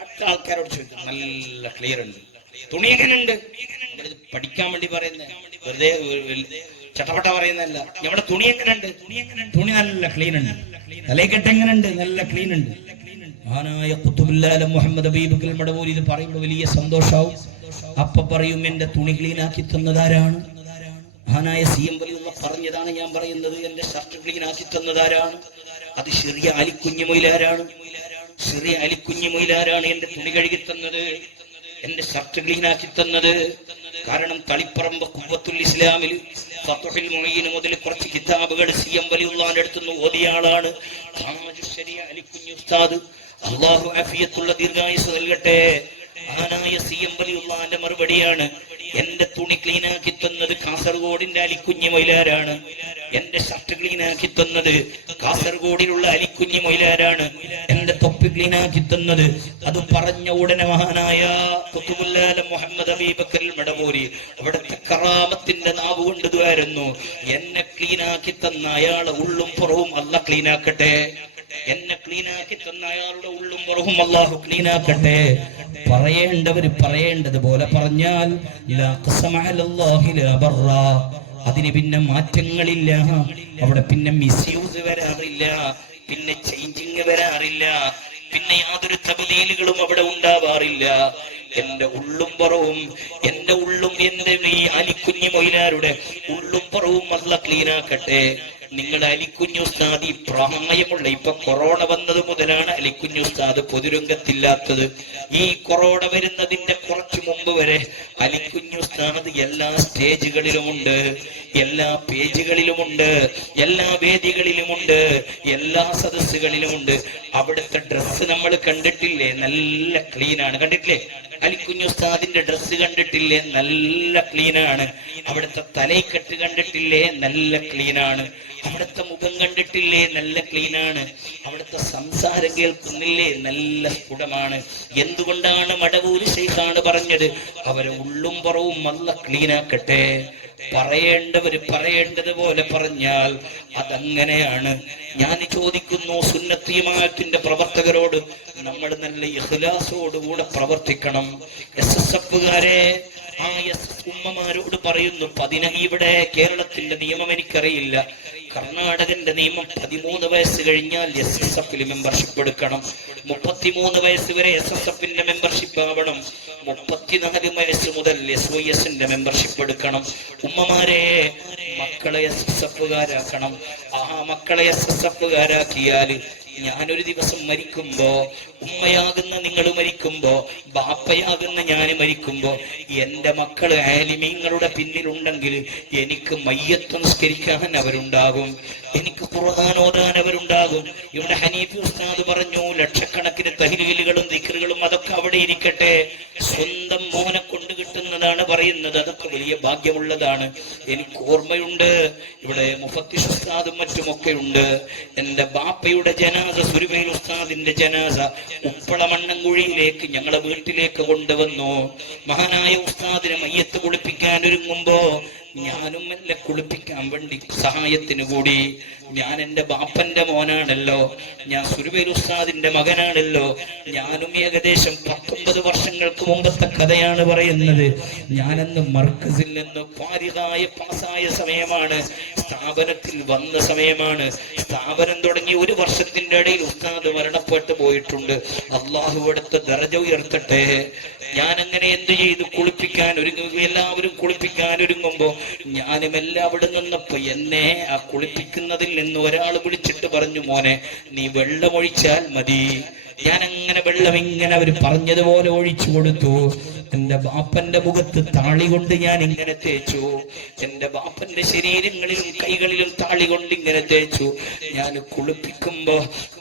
അടുത്ത ആൾക്കാരോട് ചോദിക്കും, നല്ല ക്ലിയർ ഉണ്ട്. തുണി എങ്ങനെയുണ്ട്? പഠിക്കാൻ വേണ്ടി പറയുന്നത്, വെറുതെ ചട്ടപ്പട്ട പറയുന്നതല്ല. നമ്മുടെ തുണി എങ്ങനെയുണ്ട്? തുണി നല്ല ക്ലീൻ ഉണ്ട്. തലയെക്കെട്ട് എങ്ങനെയുണ്ട്? നല്ല ക്ലീൻ ഉണ്ട്. മഹാനായ ഖുത്ബുൽ ആലം മുഹമ്മദ് അബീബക്കൽ മടവൂരി ഇത് പറയുമ്പോൾ വലിയ സന്തോഷാവും. അപ്പൊ പറയും, എന്റെ തുണി ക്ലീനാക്കി തന്നതാരാണ്? മഹാനായ CM വലിയുള്ള പറഞ്ഞതാണ് ഞാൻ പറയുന്നത്. എന്റെ ഷർട്ട് ക്ലീനാക്കി തന്നതാരാണ്? അത് ചെറിയ അലിക്കുഞ്ഞു മൊയിലാരാണ്. ചെറിയ അലിക്കുഞ്ഞി മൊയിലാരാണ് എന്റെ തുണി കഴുകി തന്നത്, എന്റെ ഷർട്ട് ക്ലീനാക്കി തന്നത്. കാരണം തളിപ്പറമ്പ് ഖുവ്വത്തുൽ ഇസ്ലാമിൽ ഫത്ഹുൽ മുഈൻ മുതൽ കുറച്ച് കിതാബുകൾ CM വലിയുള്ളാന്റെ അടുത്തുനിന്ന് ഓതിയ ആളാണ് താജുൽ ശരിയ അലിക്കുഞ്ഞി ഉസ്താദ്. അല്ലാഹു ആഫിയത്തുള്ള ദീർഘായുസ് നൽകട്ടെ. ആനായ CM വലിയുള്ളാന്റെ മറുപടിയാണ്, എന്റെ തുണി ക്ലീനാക്കി തന്നത് കാസർഗോഡിന്റെ അലിക്കുഞ്ഞി മൊയിലാരാണ്, എന്റെ ഷർട്ട് ക്ലീനാക്കി തന്നത് കാസർഗോഡിലുള്ള അലിക്കുഞ്ഞി മൊയിലാരാണ്, എന്റെ തൊപ്പി ക്ലീനാക്കി തന്നത്. അത് പറഞ്ഞ ഉടനെ മഹാനായ ഖുതുബുല്ലാലം മുഹമ്മദ് അബീബക്കർ മടവൂരി അവിടുത്തെ കറാമത്തിന്റെ നാവ് കൊണ്ട് ദ്വാരുന്നു, എന്നെ ക്ലീനാക്കി തന്ന അയാളെ ഉള്ളും പുറവും അല്ല ക്ലീനാക്കട്ടെ, എന്നെ ക്ലീനാക്കി തന്ന അയാളുടെ ഉള്ളും പുറവും അല്ലാഹു ക്ലീനാക്കട്ടെ. പറയേണ്ടവര് പറയേണ്ടതുപോലെ പറഞ്ഞാൽ അതിന് പിന്നെ മാറ്റങ്ങളില്ല, അവിടെ പിന്നെ മിസ്യൂസ് വരാറില്ല, പിന്നെ ചേഞ്ചിങ് വരാറില്ല, പിന്നെ യാതൊരു തബ്ദീലുകളും അവിടെ ഉണ്ടാവാറില്ല. എന്റെ ഉള്ളും പുറവും, എന്റെ ഉള്ളും എന്റെ ഈ അലിക്കുഞ്ഞി മൊയിലാരുടെ ഉള്ളും പുറവും അല്ല ക്ലീനാക്കട്ടെ. നിങ്ങളുടെ അലിക്കുഞ്ഞു ഉസ്താദ് ഈ പ്രായമുള്ള, ഇപ്പൊ കൊറോണ വന്നത് മുതലാണ് അലിക്കുഞ്ഞു ഉസ്താദ് പൊതുരംഗത്തില്ലാത്തത്. ഈ കൊറോണ വരുന്നതിന്റെ കുറച്ചു മുമ്പ് വരെ അലിക്കുഞ്ഞു ഉസ്താദ് എല്ലാ സ്റ്റേജുകളിലുമുണ്ട്, എല്ലാ പേജുകളിലുമുണ്ട്, എല്ലാ വേദികളിലുമുണ്ട്, എല്ലാ സദസ്സുകളിലുമുണ്ട്. അവിടുത്തെ ഡ്രസ്സ് നമ്മൾ കണ്ടിട്ടില്ലേ, നല്ല ക്ലീനാണ്. കണ്ടിട്ടില്ലേ അലിക്കുഞ്ഞു ഉസ്താദിന്റെ ഡ്രസ്സ് കണ്ടിട്ടില്ലേ, നല്ല ക്ലീനാണ്. അവിടുത്തെ തലൈക്കെട്ട് കണ്ടിട്ടില്ലേ, നല്ല ക്ലീനാണ്. അവിടുത്തെ മുഖം കണ്ടിട്ടില്ലേ, നല്ല ക്ലീനാണ്. അവിടുത്തെ സംസാരം കേൾക്കുന്നില്ലേ, നല്ല സ്ഫുടമാണ്. എന്തുകൊണ്ടാണ് മടവൂര് ശൈഖാണ് പറഞ്ഞത്, അവരെ ഉള്ളും പുറവും നല്ല ക്ലീനാക്കട്ടെ. പറയേണ്ടവര് പറയേണ്ടതുപോലെ പറഞ്ഞാൽ അതങ്ങനെയാണ്. ഞാൻ ചോദിക്കുന്നു, സുന്നത്ത് ജമാഅത്തിന്റെ പ്രവർത്തകരോട് നമ്മൾ നല്ല ഇഖ്ലാസോടുകൂടെ പ്രവർത്തിക്കണം. SSFകാരെ, ആ ഉമ്മമാരോട് പറയുന്നു, ഇവിടെ കേരളത്തിന്റെ നിയമം എനിക്കറിയില്ല, കർണാടകന്റെ നിയമം 13 വയസ്സ് കഴിഞ്ഞാൽ SSFിൽ മെമ്പർഷിപ്പ് എടുക്കണം. 33 വയസ്സ് വരെ SSFിന്റെ മെമ്പർഷിപ്പ് ആവണം. 34 വയസ്സ് മുതൽ SYSന്റെ മെമ്പർഷിപ്പ് എടുക്കണം. ഉമ്മമാരെ, മക്കളെ SSFകാരാക്കണം. ആ മക്കളെ SSFകാരാക്കിയാൽ ഞാനൊരു ദിവസം മരിക്കുമ്പോ, ഉമ്മയാകുന്ന നിങ്ങൾ മരിക്കുമ്പോ, ബാപ്പയാകുന്ന ഞാൻ മരിക്കുമ്പോ, എന്റെ മക്കള് ആലിമീങ്ങളുടെ പിന്നിലുണ്ടെങ്കിൽ എനിക്ക് മയ്യത്ത് നിസ്കരിക്കാൻ അവരുണ്ടാകും, എനിക്ക് ഖുർആൻ ഓതാൻ അവരുണ്ടാകും. ഇവിടെ ഹനീഫ് ഉസ്താദ് പറഞ്ഞു, ലക്ഷക്കണക്കിന് തഹ്ലീലുകളും ദിക്റുകളും അതൊക്കെ അവിടെ ഇരിക്കട്ടെ, സ്വന്തം മോനെ കൊണ്ട് കിട്ടുന്നതാണ് പറയുന്നത്, അതൊക്കെ വലിയ ഭാഗ്യമുള്ളതാണ്. എനിക്ക് ഓർമ്മയുണ്ട്, ഇവിടെ മുഫത്തിഷ് ഉസ്താദും മറ്റുമൊക്കെ ഉണ്ട്. എന്റെ ബാപ്പയുടെ ജനാസ, സുരുബൈൽ ഉസ്താദിന്റെ ജനാസ ഉപ്പള മണ്ണൻകുഴിയിലേക്ക് ഞങ്ങളെ വീട്ടിലേക്ക് കൊണ്ടുവന്നു. മഹാനായ ഉസ്താദിനെ മയ്യത്ത് കുളിപ്പിക്കാൻ ഒരുങ്ങുമ്പോ ഞാനും എന്നെ കുളിപ്പിക്കാൻ വേണ്ടി സഹായത്തിന് കൂടി. ഞാൻ എന്റെ ബാപ്പന്റെ മോനാണല്ലോ, ഞാൻ സുരുബൈൽ ഉസ്താദിന്റെ മകനാണല്ലോ. ഞാനും ഏകദേശം 19 വർഷങ്ങൾക്ക് മുമ്പത്തെ കഥയാണ് പറയുന്നത്. ഞാനന്ന് മർക്കസിൽ നിന്ന് പാസായ സമയമാണ്, സ്ഥാപനത്തിൽ വന്ന സമയമാണ്. സ്ഥാപനം തുടങ്ങി 1 വർഷത്തിന്റെ ഇടയിൽ ഉസ്താദ് മരണപ്പെട്ടു പോയിട്ടുണ്ട്. അള്ളാഹു അടുത്ത ദറജ ഉയർത്തട്ടെ. ഞാൻ അങ്ങനെ എന്ത് ചെയ്തു, കുളിപ്പിക്കാൻ ഒരുങ്ങുക, എല്ലാവരും കുളിപ്പിക്കാൻ ഒരുങ്ങുമ്പോ ഞാനും എല്ലാം അവിടെ നിന്നപ്പോ എന്നെ ആ കുളിപ്പിക്കുന്നതിൽ നിന്ന് ഒരാൾ വിളിച്ചിട്ട് പറഞ്ഞു, മോനെ നീ വെള്ളമൊഴിച്ചാൽ മതി. ഞാൻ അങ്ങനെ വെള്ളം ഇങ്ങനെ അവർ പറഞ്ഞതുപോലെ ഒഴിച്ചു കൊടുത്തു. എന്റെ ബാപ്പന്റെ മുഖത്ത് താളി കൊണ്ട് ഞാൻ ഇങ്ങനെ തേച്ചു, എന്റെ ബാപ്പന്റെ ശരീരങ്ങളിലും കൈകളിലും താളി കൊണ്ട് ഇങ്ങനെ തേച്ചു. ഞാൻ കുളിപ്പിക്കുമ്പോ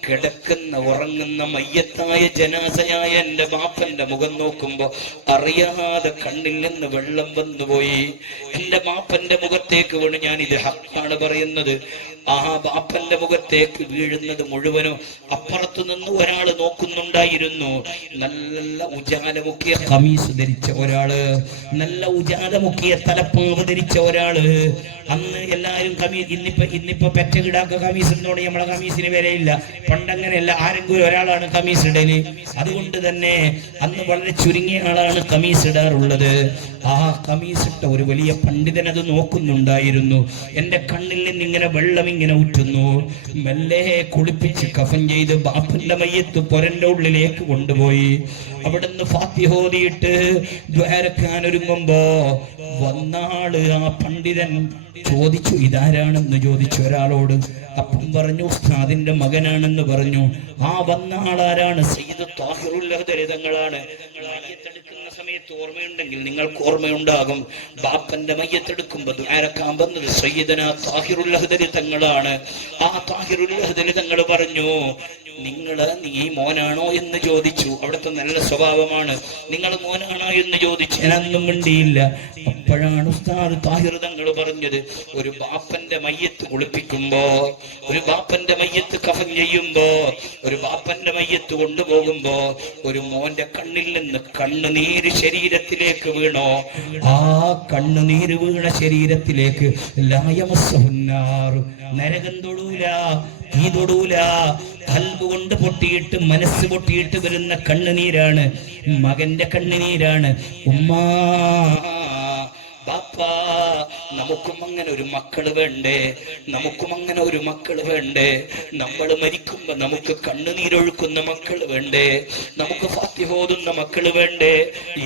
കിടക്കുന്ന ഉറങ്ങുന്ന മയ്യത്തായ ജനാസയായ എന്റെ ബാപ്പന്റെ മുഖം നോക്കുമ്പോ അറിയാതെ കണ്ണിൽ നിന്ന് വെള്ളം വന്നുപോയി. എന്റെ ബാപ്പന്റെ മുഖത്തേക്ക് വീണ്, ഞാൻ ഇത് ഹക്കാണ് പറയുന്നത്, ആ ബാപ്പന്റെ മുഖത്തേക്ക് വീഴുന്നത് മുഴുവനും അപ്പുറത്തു നിന്ന് ഒരാൾ നോക്കുന്നുണ്ടായിരുന്നു. നല്ല ഉജാലമുക്കിയ ഖമീസ് ധരിച്ച ഒരാള്, നല്ല ഉജാലമുക്കിയ തലപ്പാവ് ധരിച്ച ഒരാള്. അന്ന് എല്ലാരും ഇന്നിപ്പോ പെറ്റകിടാക്ക കമീസ് എന്നോട് നമ്മളെ കമീസിന് വിലയില്ല. പണ്ടങ്ങനെയല്ല, ആരെങ്കിലും ഒരാളാണ് കമീസ് ഇടല്. അതുകൊണ്ട് തന്നെ അന്ന് വളരെ ചുരുങ്ങിയ ആളാണ് കമീസ് ഇടാറുള്ളത്. ആ കമീസ് ഇട്ട ഒരു വലിയ പണ്ഡിതൻ അത് നോക്കുന്നുണ്ടായിരുന്നു. എന്റെ കണ്ണിൽ നിന്ന് ഇങ്ങനെ വെള്ളം ഇങ്ങനെ ഊറ്റുന്നു. മെല്ലെ കുളിപ്പിച്ച് കഫൻ ചെയ്ത് ബാപ്പന്റെ മയ്യത്ത് പൊരന്റെ ഉള്ളിലേക്ക് കൊണ്ടുപോയി. അവിടുന്ന് ഫാത്തിഹ ഓതിയിട്ട് ദ്വാരക്കാൻ ഒരുങ്ങുമ്പോ വന്നാള് ആ പണ്ഡിതൻ ചോദിച്ചു, ഇതാരാണെന്ന് ചോദിച്ചു ഒരാളോട്. അപ്പം പറഞ്ഞു ഉസ്താദിന്റെ മകനാണെന്ന് പറഞ്ഞു. ആ വന്ന ആളാരാണ്? സയ്യിദ് ത്വാഹിറുൽ ലഹ്ദരി തങ്ങളാണ്. മയ്യത്തെടുക്കുന്ന സമയത്ത് ഓർമ്മയുണ്ടെങ്കിൽ നിങ്ങൾക്ക് ഓർമ്മയുണ്ടാകും, ബാപ്പന്റെ മയ്യത്തെടുക്കുമ്പോ ദ്വാരക്കാൻ വന്നത് സയ്യിദന ത്വാഹിറുൽ ലഹ്ദരി തങ്ങളാണ്. ആ ത്വാഹിറുൽ ലഹ്ദരി തങ്ങൾ പറഞ്ഞു, നീ മോനാണോ എന്ന് ചോദിച്ചു. അവിടുത്തെ നല്ല സ്വഭാവമാണ്. നിങ്ങൾ മോനാണോ എന്ന് ചോദിച്ചു. ഞാനൊന്നും മിണ്ടിയില്ല. അപ്പോഴാണ് ഉസ്താദ് താഹിർ തങ്ങൾ പറഞ്ഞത്, ഒരു ബാപ്പന്റെ മയ്യത്ത് കുളിപ്പിക്കുമ്പോ, ഒരു ബാപ്പന്റെ മയ്യത്ത് കഫൻ ചെയ്യുമ്പോ, ഒരു ബാപ്പന്റെ മയ്യത്ത് കൊണ്ടുപോകുമ്പോ ഒരു മോന്റെ കണ്ണിൽ നിന്ന് കണ്ണുനീര് ശരീരത്തിലേക്ക് വീണോ, ആ കണ്ണുനീര് വീണ ശരീരത്തിലേക്ക് നരകം തൊടൂല, തീ തൊടൂല. കൽബ് കൊണ്ട് പൊട്ടിയിട്ട്, മനസ്സ് പൊട്ടിയിട്ട് വരുന്ന കണ്ണുനീരാണ്, മകന്റെ കണ്ണുനീരാണ്. ഉമ്മാ ബാപ്പാ, നമുക്കും അങ്ങനെ ഒരു മക്കള് വേണ്ടേ? നമുക്കും അങ്ങനെ ഒരു മക്കള് വേണ്ടേ? നമ്മൾ മരിക്കുമ്പോ നമുക്ക് കണ്ണുനീരൊഴുക്കുന്ന മക്കള് വേണ്ടേ? നമുക്ക് ഫാത്തിഹ ഓതുന്ന മക്കള് വേണ്ടേ?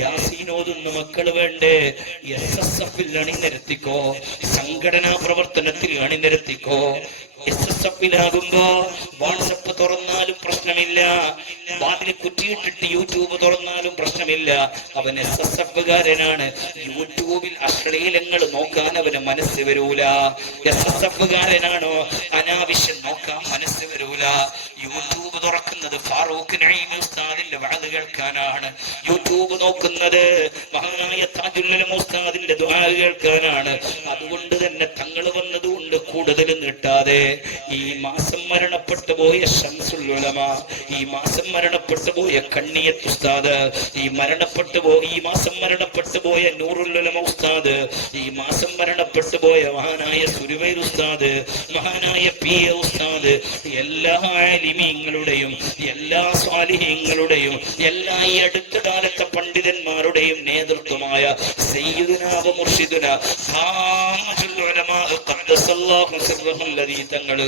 യാസീൻ ഓതുന്ന മക്കള് വേണ്ടേ? SSF-ൽ അണിനിരത്തിക്കോ, സംഘടനാ പ്രവർത്തനത്തിൽ അണിനിരത്തിക്കോ. SSF-ലാകുമ്പോ വാട്സപ്പ് തുറന്നാലും പ്രശ്നമില്ല, വാതിൽ കുറ്റിയിട്ടിട്ട് യൂട്യൂബ് തുറന്നാലും പ്രശ്നമില്ല. അവൻ SSF-കാരനാണ്. യൂട്യൂബിൽ അശ്ലീലങ്ങൾ നോക്കാൻ അവന് മനസ്സ് വരൂല. SSF-കാരനാണോ? അനാവശ്യം നോക്കാൻ മനസ്സ് വരൂല. യൂട്യൂബ് തുറക്കുന്നത് ഫാറൂഖ് നഈമി ഉസ്താദിന്റെ വഅദ് കേൾക്കാനാണ്. യൂട്യൂബ് നോക്കുന്നത് മഹാനായ താജുൽ ഉലമ ഉസ്താദിന്റെ ദുആ കേൾക്കാനാണ്. അതുകൊണ്ട് തന്നെ തങ്ങൾ വന്നതുകൊണ്ട് കൂടുതൽ നീട്ടാതെ, ഈ മാസം മരണപ്പെട്ടു പോയ ശംസുൽ ഉലമ, ഈ മാസം മരണപ്പെട്ടു പോയ കണ്ണിയത്ത് ഉസ്താദ്, ഈ മാസം മരണപ്പെട്ടു പോയ നൂറുൽ ഉലമ ഉസ്താദ്, ഈ മാസം മരണപ്പെട്ടു പോയ മഹാനായ സുരുവൈർ ഉസ്താദ്, മഹാനായ PA ഉസ്താദ്, എല്ലാ ആലിമീങ്ങളുടെയും എല്ലാ സ്വാലിഹീങ്ങളുടെയും എല്ലാ ഈ അടുത്ത കാലത്തെ പണ്ഡിതന്മാരുടെയും നേതൃത്വമായ സയ്യിദുനാ വ മുർഷിദുനാ താജുൽ ഉലമാ ഖദ്ദസല്ലാഹു സിർറഹുൽ ലദീ തങ്ങൾ,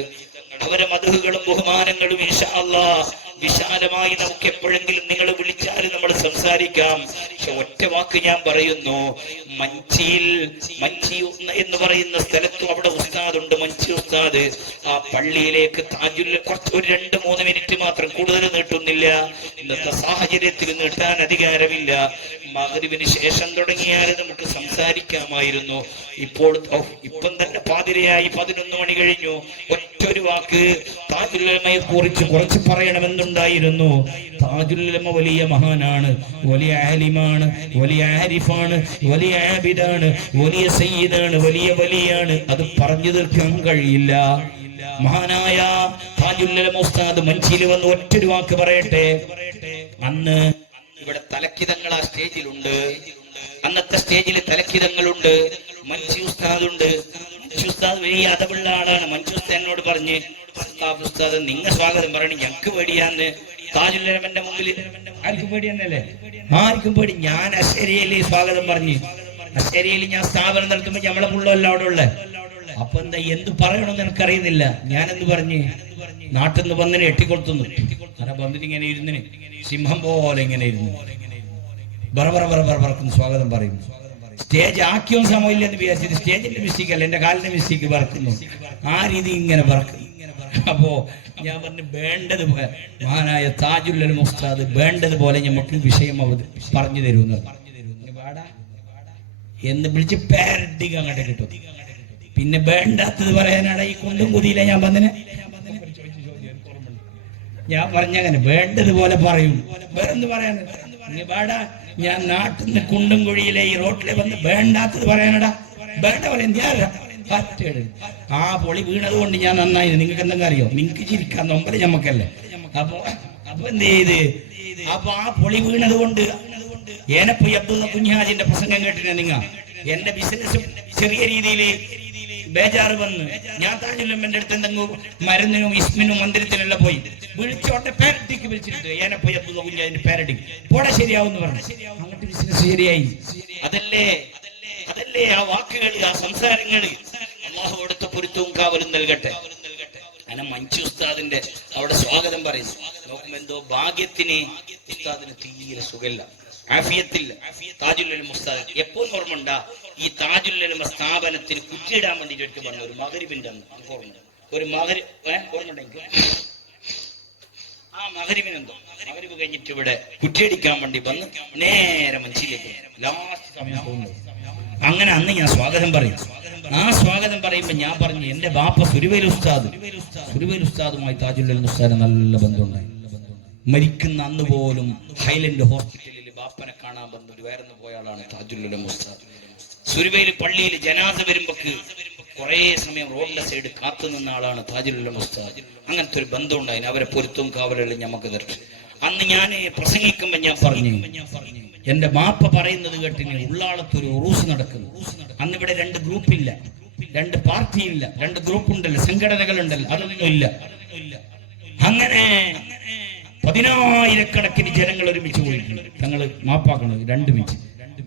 അവരെ മദ്ഹുകളും ബഹുമാനങ്ങളും ഇൻഷാ അല്ലാഹ് വിശാലമായി നമുക്ക് എപ്പോഴെങ്കിലും നിങ്ങൾ വിളിച്ചാൽ നമ്മൾ സംസാരിക്കാം. പക്ഷെ ഒറ്റ വാക്ക് ഞാൻ പറയുന്നു, മഞ്ചി എന്ന് പറയുന്ന സ്ഥലത്തും അവിടെ ഉസ്താദുണ്ട്, മഞ്ചി ഉസ്താദ്. ആ പള്ളിയിലേക്ക് താജുൽ കുറച്ച് ഒരു 2-3 മിനിറ്റ് മാത്രം, കൂടുതൽ നീട്ടുന്നില്ല. ഇന്നത്തെ സാഹചര്യത്തിൽ നീട്ടാൻ അധികാരമില്ല. മഗ്രിബിന് ശേഷം തുടങ്ങിയാൽ നമുക്ക് സംസാരിക്കാമായിരുന്നു. ഇപ്പം തന്നെ പാതിരയായി, 11 മണി കഴിഞ്ഞു. ഒറ്റൊരു വാക്ക് താജുൽ ഉലമയെ കുറിച്ച് കുറച്ച് പറയണമെന്നുണ്ടായിരുന്നു. താജുൽ ഉലമ വലിയ മഹാനാണ്, വലിയ ആലിമാണ്, വലിയ ആരിഫാണ്, വലിയ ആബിദാണ്, വലിയ സയ്യിദാണ്, വലിയ വലിയാണ്. അത് പറഞ്ഞു തീർക്കാൻ കഴിയില്ല. മഹാനായ താജുൽ ഉലമ ഉസ്താദ് മഞ്ചിയിൽ വന്ന് ഒറ്റൊരു വാക്ക് പറയട്ടെ. അന്ന് ഇവിടെ തലക്കിതങ്ങൾ ആ സ്റ്റേജിലുണ്ട്. അന്നത്തെ സ്റ്റേജിൽ തലക്കിതങ്ങളുണ്ട്, മഞ്ചി ഉസ്താദുണ്ട്. മഞ്ചി ഉസ്താദ് വലിയ അതവുള്ള ആളാണ്. മഞ്ചി ഉസ്താദ് എന്നോട് പറഞ്ഞ്, ഉസ്താദ് നിങ്ങ സ്വാഗതം പറയണം, ഞങ്ങൾക്ക് പേടിയാന്ന്. താജുൽ ഉലമന്റെ മുമ്പിൽ ആർക്കും പേടിയാന്നല്ലേ? ആർക്കും പേടി. ഞാൻ അശ്ശരിയിൽ സ്വാഗതം പറഞ്ഞു. അശ്ശരിയിൽ ഞാൻ സ്ഥാപനം നടത്തുമ്പോ നമ്മളെ പുള്ളല്ല അവിടെ ഉള്ള. അപ്പൊ എന്ത് പറയണമെന്ന് എനിക്കറിയുന്നില്ല. ഞാനെന്ത് പറഞ്ഞ്, നാട്ടിൽ നിന്ന് വന്നിനെ എട്ടിക്കൊളുത്തുന്നു. അങ്ങനെ വന്നിട്ട് ഇങ്ങനെ ഇരുന്നിന് സിംഹം പോലെ ഇങ്ങനെ ഇരുന്നു പറക്കുന്നു, സ്വാഗതം പറയും. സ്റ്റേജ് ആക്കിയോ സമയമില്ലെന്ന് വിചാരിച്ചത്. സ്റ്റേജിന്റെ മിസ്റ്റേക്ക് അല്ല, എന്റെ കാലിന്റെ മിസ്റ്റേക്ക് പറക്കുന്നു. ആ രീതി ഇങ്ങനെ പറക്കും. അപ്പോ ഞാൻ പറഞ്ഞു, വേണ്ടതുപോലെ മഹാനായ താജുൽ ഉലമ ഉസ്താദ് വേണ്ടതുപോലെ നമുക്ക് വിഷയം പറഞ്ഞു തരുമെന്ന് എന്ന് വിളിച്ച് പാരഡിങ് അങ്ങോട്ട് കിട്ടും. പിന്നെ വേണ്ടാത്തത് പറയാനാണ് ഈ കുണ്ടും കുതിയില്ല. ഞാൻ പറഞ്ഞങ്ങനെ വേണ്ടതുപോലെ പറയും. വേറെന്ത് പറയാന്? ഞാൻ നാട്ടിൽ നിന്ന് കുണ്ടും കുഴിയിലെ ഈ റോട്ടിലെ വന്ന് വേണ്ടാത്തത് പറയാനടാ, വേണ്ട പറയാൻ ആ പൊളി വീണത് കൊണ്ട് ഞാൻ നന്നായി. നിങ്ങൾക്ക് എന്തെങ്കിലും അറിയോ? നിങ്ങൾക്ക് ചിരിക്കാൻ നൊമ്പല് ഞമ്മക്കല്ലേ. അപ്പൊ എന്ത് ചെയ്ത്, അപ്പൊ ആ പൊളി വീണത് കൊണ്ട് ഏനപ്പൊയി അബ്ദുള്ള കുഞ്ഞാജിന്റെ പ്രസംഗം കേട്ടിട്ട് നിങ്ങ എന്റെ ബിസിനസ് ചെറിയ രീതിയിൽ ബേജാറ് വന്ന് ഞാൻ താജുൽ ഉലമന്റെ അടുത്ത് എന്തെങ്കിലും മരുന്നിനും ഇസ്മിനും മന്ദിരത്തിനെല്ലാം പോയി വിളിച്ചോട്ടെ, പാരഡിക്ക് വിളിച്ചിട്ട് ഏനപ്പൊയി അബ്ദുള്ള കുഞ്ഞാജിന്റെ പാരഡിക്ക് പോടെ ശരിയാവും പറഞ്ഞു. അങ്ങോട്ട് ബിസിനസ് ശരിയായി. അതല്ലേ ആ വാക്കുകൾ, ആ സംസാരങ്ങൾ അല്ലാഹു അവിടുത്തെ പൊരുത്തവും കാവലും നൽകട്ടെ. അങ്ങനെ മഞ്ചി ഉസ്താദിന്റെ അവിടെ സ്വാഗതം പറയുന്നു. നോക്കുമ്പോ എന്തോ ഭാഗ്യത്തിന് ഉസ്താദിന് തീരെ സുഖമില്ല. ആഫിയത്തിൽ താജുൽ ഉലമ ഉസ്താദ് എപ്പോഴും ഓർമ്മണ്ട. ഈ താജുൽ ഉലമ സ്ഥാപനത്തിന് കുറ്റിയിടാൻ വേണ്ടിട്ട് ഒരിക്കൽ പറഞ്ഞു. ഒരു മഗ്‌രിബിന്റെ ഓർമ്മ, ഒരു ഓർമ്മയുണ്ടെങ്കിൽ ആ മഗ്‌രിബ് കഴിഞ്ഞിട്ട് ഇവിടെ കുറ്റിയടിക്കാൻ വേണ്ടി വന്ന് നേരെ മഞ്ചിയിലേക്ക് ലാസ്റ്റ് സമയം പോകുന്നത്. അങ്ങനെ അന്ന് ഞാൻ സ്വാഗതം പറയും. ആ സ്വാഗതം പറയുമ്പോ ഞാൻ പറഞ്ഞു, എന്റെ ബാപ്പ സുരുവേൽ ഉസ്താദുമായി താജുൽ ഉലമ ഉസ്താദിന് നല്ല ബന്ധമുണ്ടായി. മരിക്കുന്ന അന്ന് പോലും ഹൈലൻഡ് ഹോസ്പിറ്റലിൽ ബാപ്പനെ കാണാൻ വന്നൊരു വേർന്നു പോയ ആളാണ് താജുൽ ഉലമ ഉസ്താദ്. സുരുവേൽ പള്ളിയിൽ ജനാസ വരുമ്പോക്ക് കുറെ സമയം റോഡിന്റെ സൈഡ് കാത്തു നിന്ന ആളാണ് താജുൽ ഉലമ ഉസ്താദ്. അങ്ങനത്തെ ഒരു ബന്ധം ഉണ്ടായിന്. അവരെ പൊരുത്തവും കാവലുകളും ഞമ്മക്ക് തരട്ടെ. അന്ന് ഞാൻ പ്രസംഗിക്കുമ്പോ ഞാൻ പറഞ്ഞു, എന്റെ ബാപ്പ പറയുന്നത് കേട്ടിന് ഉള്ളാളത്തൊരു ഉറൂസ് നടക്കുന്നു. അന്ന് ഇവിടെ 2 ഗ്രൂപ്പില്ല, 2 പാർട്ടിയില്ല, 2 ഗ്രൂപ്പ് ഉണ്ടല്ലോ, സംഘടനകളുണ്ടല്ലോ, അതൊന്നും ഇല്ല. അങ്ങനെ 10,000-കണക്കിന് ജനങ്ങൾ ഒരുമിച്ച് പോയിട്ടുണ്ട്. ഞങ്ങള് മാപ്പാക്കണം 2 മിനിറ്റ്.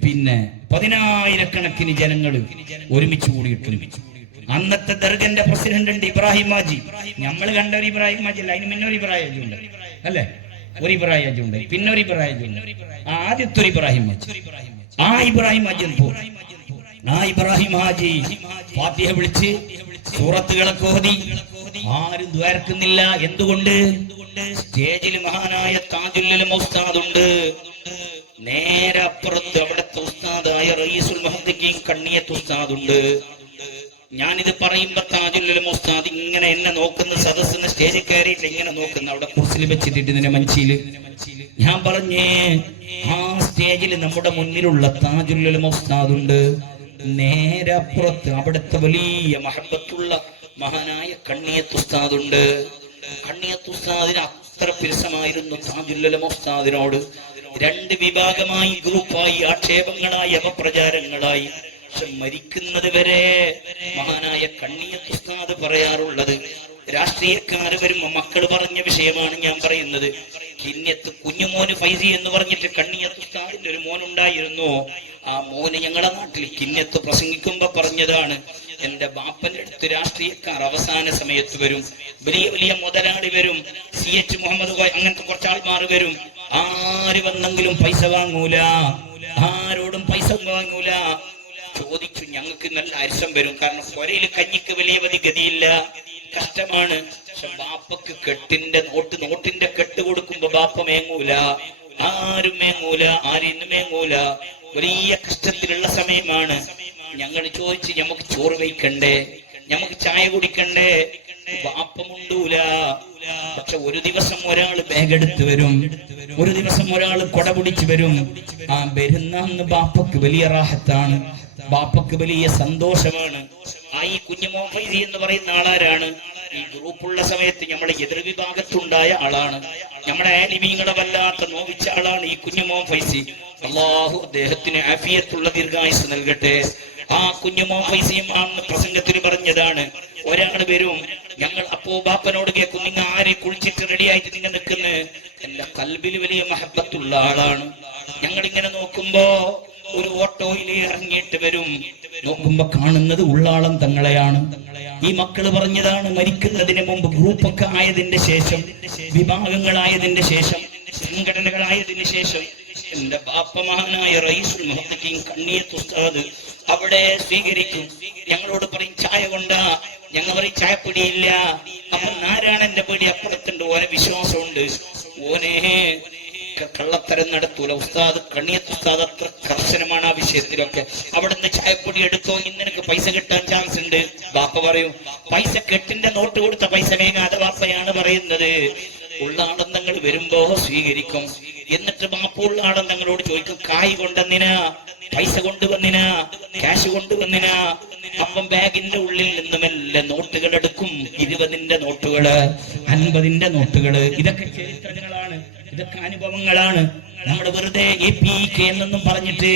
പിന്നെ 10,000-കണക്കിന് ജനങ്ങൾ ഒരുമിച്ച് കൂടിയിട്ടുണ്ട്. അന്നത്തെ ദർഗന്റെ പ്രസിഡന്റ് ഉണ്ട് ഇബ്രാഹിം ഹാജി. നമ്മൾ കണ്ട ഒരു ഇബ്രാഹിം ഹാജി അല്ല, അതിന് മുന്നേ ഒരു ഇബ്രാഹിം ഹാജി ഉണ്ട് അല്ലേ? ഒരു ഇബ്രാഹിം ഹാജി ഉണ്ട്, പിന്നെ ഒരു ഇബ്രാഹിം ഹാജി ഉണ്ട്. ആദ്യത്തെ ഒരു ഇബ്രാഹിം ഹാജി, ആ ഇബ്രാഹിം ഹാജി ആ ഇബ്രാഹിം ഹാജി ഫാത്തിഹ വിളിച്ച് സൂറത്തുകളൊക്കെ ഓതി. ആരും ദ്വാരക്കുന്നില്ല. എന്തുകൊണ്ട്? സ്റ്റേജിൽ മഹാനായ താജുൽ ഉലമ ഉസ്താദ് ഉണ്ട്. നേരെ അപ്പുറത്ത് അവിടുത്തെ ഉസ്താദായ റയീസുൽ മുഹദ്ദിഖീൻ കണ്ണിയത്ത് ഉസ്താദ് ഉണ്ട്. ഞാനിത് പറയുമ്പോ താജുൽ ഉലമ ഉസ്താദ് ഇങ്ങനെ എന്നെ നോക്കുന്ന, സദസ്സിന് സ്റ്റേജിൽ കയറിയിട്ട് ഇങ്ങനെ നോക്കുന്ന, അവിടെ കുർസിൽ വെച്ചിട്ട് ഇതിന്റെ മഞ്ചിയില്. ഞാൻ പറഞ്ഞേ, ആ സ്റ്റേജിൽ നമ്മുടെ മുന്നിലുള്ള താജുൽ ഉലമ ഉസ്താദ് ഉണ്ട്. നേരെ അപ്പുറത്ത് അവിടുത്തെ വലിയ മഹബത്തുള്ള മഹാനായ കണ്ണിയത്ത് ഉസ്താദ് ഉണ്ട്. കണ്ണിയത്ത് ഉസ്താദിന് അത്ര പിരസമായിരുന്നു താജുൽ ഉലമ ഉസ്താദിനോട്. 2 വിഭാഗമായി, ഗ്രൂപ്പായി, ആക്ഷേപങ്ങളായി, അപപ്രചാരങ്ങളായി. പക്ഷെ മരിക്കുന്നത് വരെ മഹാനായ കണ്ണിയത്ത് ഉസ്താദ് പറയാറുള്ളത്, രാഷ്ട്രീയക്കാര് വരുമ്പോ മക്കൾ പറഞ്ഞ വിഷയമാണ് ഞാൻ പറയുന്നത്. കിന്യത്ത് കുഞ്ഞുമോന് ഫൈസി എന്ന് പറഞ്ഞിട്ട് കണ്ണിയത്ത് ഉസ്താദിന്റെ ഒരു മോനുണ്ടായിരുന്നു. ആ മോന് ഞങ്ങളുടെ നാട്ടിൽ കിന്യത്ത് പ്രസംഗിക്കുമ്പോ പറഞ്ഞതാണ്, എന്റെ ബാപ്പന്റെ അടുത്ത് രാഷ്ട്രീയക്കാർ അവസാന സമയത്ത് വരും, വലിയ വലിയ മുതലാളി വരും, CH മുഹമ്മദ് കോയ, അങ്ങനത്തെ കുറച്ചാൾമാർ വരും. ആര് വന്നെങ്കിലും പൈസ വാങ്ങൂല, ആരോടും പൈസ വാങ്ങൂല. ചോദിച്ചു, ഞങ്ങൾക്ക് നല്ല അരിശം വരും, കാരണം കൊരയിൽ കഞ്ഞിക്ക് വലിയ ഗതിയില്ല, കഷ്ടമാണ്. പക്ഷെ ബാപ്പക്ക് നോട്ടിന്റെ കെട്ട് കൊടുക്കുമ്പോ ബാപ്പ മേങ്ങൂല, ആരും മേങ്ങൂല, ആരും മേങ്ങൂല. വലിയ കഷ്ടത്തിലുള്ള സമയമാണ്. ഞങ്ങൾ ചോദിച്ചു, നമുക്ക് ചോറ് വയ്ക്കണ്ടേ, നമുക്ക് ചായ കുടിക്കണ്ടേ? ബാപ്പ മുണ്ടൂല. പക്ഷെ ഒരു ദിവസം ഒരാൾ ബാഗ് എടുത്ത് വരും, ഒരു ദിവസം ഒരാൾ കൊട പിടിച്ചു വരും. ആ വരുന്ന ബാപ്പക്ക് വലിയ റാഹത്താണ്, ബാപ്പക്ക് വലിയ സന്തോഷമാണ്. ആ ഈ കുഞ്ഞുമോൻ ഫൈസി എന്ന് പറയുന്ന ആളാരാണ്? ഈ ഗ്രൂപ്പുള്ള സമയത്ത് നമ്മുടെ എതിർ വിഭാഗത്തുണ്ടായ ആളാണ്. നമ്മുടെ ആലിമീങ്ങളെ വല്ലാത്ത നോവിച്ച ആളാണ് ഈ കുഞ്ഞുമോൻ ഫൈസി. അല്ലാഹു അദ്ദേഹത്തിന് ആഫിയത്തുള്ള ദീർഘായുസ് നൽകട്ടെ. ആ കുഞ്ഞുമോൻ ഫൈസിയും ആണെന്ന് പ്രസംഗത്തിൽ പറഞ്ഞതാണ്. ഒരാൾ വരും, ഞങ്ങൾ അപ്പോ ബാപ്പനോട് കേൾക്കും, നിങ്ങൾ ആരെ കുളിച്ചിട്ട് റെഡിയായിട്ട് നിങ്ങൾ നിൽക്കുന്നത്? എന്റെ കൽബിൽ വലിയ മഹബത്തുള്ള ആളാണ്. ഞങ്ങൾ ഇങ്ങനെ നോക്കുമ്പോ ഒരു ഓട്ടോയിൽ ഇറങ്ങിയിട്ട് വരും, നോക്കുമ്പോ കാണുന്നത് ഉള്ളാളം തങ്ങളെയാണ്. ഈ മക്കള് പറഞ്ഞതാണ്, മരിക്കുന്നതിന് മുമ്പ് ഗ്രൂപ്പൊക്കെ ആയതിന്റെ ശേഷം, വിഭാഗങ്ങളായതിന്റെ ശേഷം, സംഘടനകളായതിന് ശേഷം എന്റെ ബാപ്പ മഹാനായ റയീസുൽ മുഹദ്ദിഖീൻ കണ്ണിയത്ത് ഉസ്താദ് അവിടെ സ്വീകരിക്കും. ഞങ്ങളോട് പറയും, ചായ കൊണ്ടാ? ഞങ്ങൾ പറയും, ചായപ്പൊടിയില്ല. അപ്പൊ നാരായണന്റെ പൊടി അപ്പുറത്തുണ്ട്, ഓനെ വിശ്വാസമുണ്ട്, ഓനെ കള്ളത്തരം നടത്തൂല. ഉസ്താദ് കണ്ണിയത്ത് ഉസ്താദ് അത്ര കർശനമാണ് ആ വിഷയത്തിലൊക്കെ. അവിടുന്ന് ചായപ്പൊടി എടുത്തോ, ഇന്ന് എനിക്ക് പൈസ കിട്ടാൻ ചാൻസ് ഉണ്ട്. ബാപ്പ പറയും, പൈസ കെട്ടിന്റെ നോട്ട് കൊടുത്ത പൈസ വേഗാതെ ബാപ്പയാണ് പറയുന്നത്. ഉള്ളാടന്തങ്ങൾ വരുമ്പോ സ്വീകരിക്കും. എന്നിട്ട് ബാപ്പ ഉള്ളാടന്തങ്ങളോട് ചോദിക്കും, കായ് കൊണ്ടെന്നിനാ, പൈസ കൊണ്ടുവന്നിനാ, ക്യാഷ് കൊണ്ടുവന്നിനാ? അപ്പം ബാഗിന്റെ ഉള്ളിൽ നിന്നുമെല്ലാം നോട്ടുകൾ എടുക്കും. 20ന്റെ നോട്ടുകള്, 50ന്റെ നോട്ടുകള്. ഇതൊക്കെ ചരിത്രങ്ങളാണ്, ഇതൊക്കെ അനുഭവങ്ങളാണ്. നമ്മൾ വെറുതെ APK എന്നൊന്നും പറഞ്ഞിട്ട്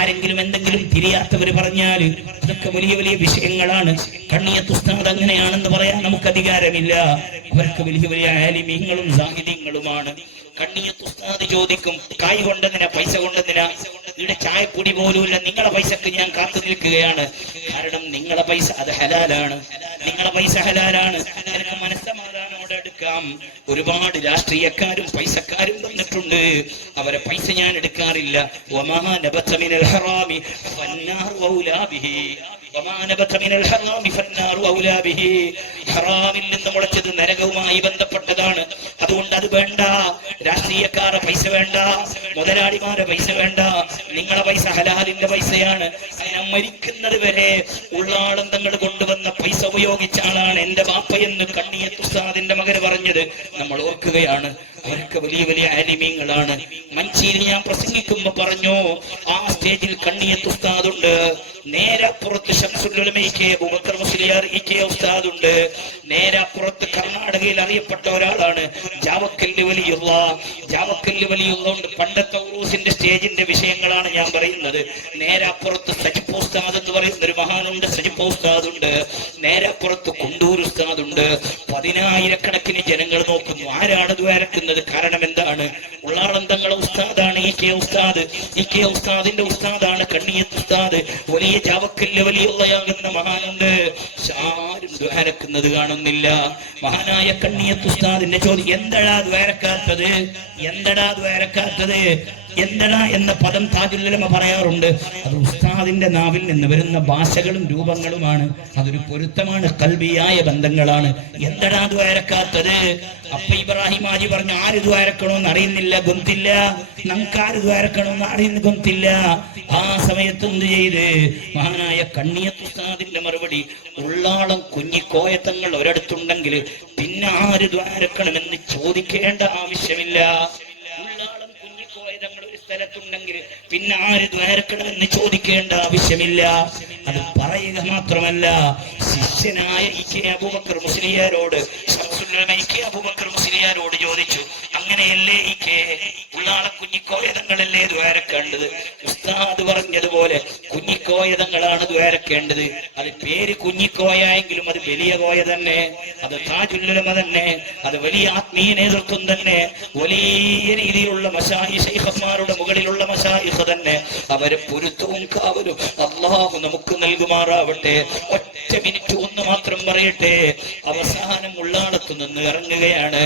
ആരെങ്കിലും എന്തെങ്കിലും തിരിയാത്തവര് പറഞ്ഞാൽ ഇതൊക്കെ വലിയ വലിയ വിഷയങ്ങളാണ്. കണ്ണിയത്ത് ഉസ്താദ് അങ്ങനെയാണെന്ന് പറയാൻ നമുക്ക് അധികാരമില്ല. അവർക്ക് വലിയ വലിയ ആലിമീങ്ങളും സാഹിത്യങ്ങളുമാണ്. കണ്ണിയത്ത് ഉസ്താദ് ചോദിക്കും, കായ് കൊണ്ടെന്നിനാ, പൈസ കൊണ്ടെന്നിനാ? ഇവിടെ ചായപ്പൊടി പോലുമില്ല, നിങ്ങളെ പൈസക്ക് ഞാൻ കാത്തു നിൽക്കുകയാണ്. കാരണം നിങ്ങളെ പൈസ അത് ഹലാലാണ്, നിങ്ങളെ പൈസ ഹലാലാണ്. എനിക്ക് മനസ്സമാധാനോടെ എടുക്ക. എടുക്കാം. ഒരുപാട് രാഷ്ട്രീയക്കാരും പൈസക്കാരും വന്നിട്ടുണ്ട്, അവരെ പൈസ ഞാൻ എടുക്കാറില്ല. വമാ നബത മിനൽ ഹറാമി ഫന്നാറു ഔലാ ബിഹി. ഹറാമിൽ നിന്ന് മുളച്ചത് നരകവുമായി ബന്ധപ്പെട്ടതാണ്. അതുകൊണ്ട് അത് വേണ്ട. രാഷ്ട്രീയക്കാരെ പൈസ വേണ്ട, മുതലാളിമാരെ പൈസ വേണ്ട. നിങ്ങളെ പൈസ ഹലാലിന്റെ പൈസയാണ്. ഞാൻ മരിക്കുന്നത് വരെ ഉള്ളാളന്തങ്ങൾ കൊണ്ടുവന്ന പൈസ ഉപയോഗിച്ച ആളാണ് എന്റെ ബാപ്പയെന്ന് കണ്ണിയത്ത് ഉസ്താദിന്റെ മകന് പറഞ്ഞത് നമ്മൾ ഓർക്കുകയാണ്. അവരൊക്കെ വലിയ വലിയ ആലിമീങ്ങളാണ്. മഞ്ചേരി ഞാൻ പ്രസംഗിക്കുമ്പോ പറഞ്ഞു, ആ സ്റ്റേജിൽ കണ്ണിയത്ത് ഉസ്താദുണ്ട്, നേരപ്പുറത്ത് ശംസുൽ ഉലമ ഇ.കെ. അബൂബക്കർ മുസ്ലിയാർ ഇ.കെ. ഉസ്താദുണ്ട്, നേരപ്പുറത്ത് കർണാടകയിൽ അറിയപ്പെട്ട ഒരാളാണ് ജാവക്കല്ല് വലിയുള്ള. ജാവക്കല്ല് വലിയുള്ളതുകൊണ്ട് പണ്ടത്തെ ഉറൂസിന്റെ സ്റ്റേജിന്റെ വിഷയങ്ങളാണ് ഞാൻ പറയുന്നത്. നേരപ്പുറത്ത് സജിപ്പ് ഉസ്താദ് എന്ന് പറയുന്ന ഒരു മഹാനുണ്ട്, സജിപ്പ് ഉസ്താദുണ്ട്. നേരപ്പുറത്ത് കുണ്ടൂർ ഉസ്താദുണ്ട്. 10,000-കണക്കിന് ജനങ്ങൾ നോക്കുന്നു. ആരാണ് ദ്വാരക്കുന്നത്? കാരണം എന്താണ്? ഉള്ളാളന്തങ്ങളെ ഉസ്താദാണ് ഇ.കെ. ഉസ്താദ്. ഇ.കെ. ഉസ്താദിന്റെ ഉസ്താദാണ് കണ്ണിയത്ത് ഉസ്താദ്. വലിയ ജാവക്കല്ല് വലിയുള്ളയാകുന്ന മഹാനുണ്ട്. ആരും ദ്വാരക്കുന്നത് കാണുന്നില്ല. മഹാനായ കണ്ണിയത്ത് ഉസ്താദിന്റെ ചോദ്യം, എന്തടാ ദ്വാരക്കാത്തത്? എന്തടാ ദ്വാരക്കാത്തത്? എന്തടാ എന്ന പദം താജുൽ ഉലമ പറയാറുണ്ട്. അത് ഉസ്താദിന്റെ നാവിൽ നിന്ന് വരുന്ന ഭാഷകളും രൂപങ്ങളുമാണ്. അതൊരു പൊരുത്തമാണ്, കൽബിയായ ബന്ധങ്ങളാണ്. എന്തടാ ദ്വാരക്കാത്തത്? അപ്പ ഇബ്രാഹിം ഹാജി പറഞ്ഞു, ആര് ദ്വാരക്കണമെന്ന് അറിയുന്നില്ല, ഗൊന്തില്ല. നമുക്ക് ആര് ദ്വാരക്കണമെന്ന് അറിയുന്ന ഗൊന്തില്ല. ആ സമയത്ത് എന്ത് ചെയ്ത് മഹാനായ കണ്ണിയത്ത് ഉസ്താദിന്റെ മറുപടി, ഉള്ളാളം കുഞ്ഞിക്കോയത്തങ്ങൾ ഒരിടത്തുണ്ടെങ്കിൽ പിന്നെ ആര് ദ്വാരക്കണമെന്ന് ചോദിക്കേണ്ട ആവശ്യമില്ല. ഉള്ളാളം കുഞ്ഞിക്കോയതങ്ങൾ ഒരു സ്ഥലത്തുണ്ടെങ്കിൽ പിന്നെ ആര് ദ്വാരക്കണമെന്ന് ചോദിക്കേണ്ട ആവശ്യമില്ല. അത് പറയുക മാത്രമല്ല, ശിഷ്യനായ ഇ.കെ. അബൂബക്കർ മുസ്ലിയാരോട്, ശംസുൽ ഉലമ ഇ.കെ. അബൂബക്കർ മുസ്ലിയാരോട് ചോദിച്ചു, അങ്ങനെയല്ലേ ഇ.കെ. ഉള്ളാളെ കുഞ്ഞിക്കോയതങ്ങളല്ലേ ദ്വാരക്കേണ്ടത്? ഉസ്താദ് പറഞ്ഞതുപോലെ കുഞ്ഞിക്കോയതങ്ങളാണ് ദ്വാരക്കേണ്ടത്. അത് പേര് കുഞ്ഞിക്കോയെങ്കിലും അത് വലിയ കോയ തന്നെ, അത് താജുൽ ഉലമ തന്നെ, അത് വലിയ ആത്മീയ നേതൃത്വം തന്നെ, വലിയ രീതിയിലുള്ള ശൈഖന്മാരുടെ മുകളിലുള്ള മശായിഖ് തന്നെ. അവരെ പൊരുത്തവും കാവലും അല്ലാഹു നമുക്ക് നൽകുമാറാവട്ടെ. ഒറ്റ മിനിറ്റ് ഒന്ന് മാത്രം പറയട്ടെ, അവസാനം ഉള്ളാളത്ത് നിന്ന് ഇറങ്ങുകയാണ്.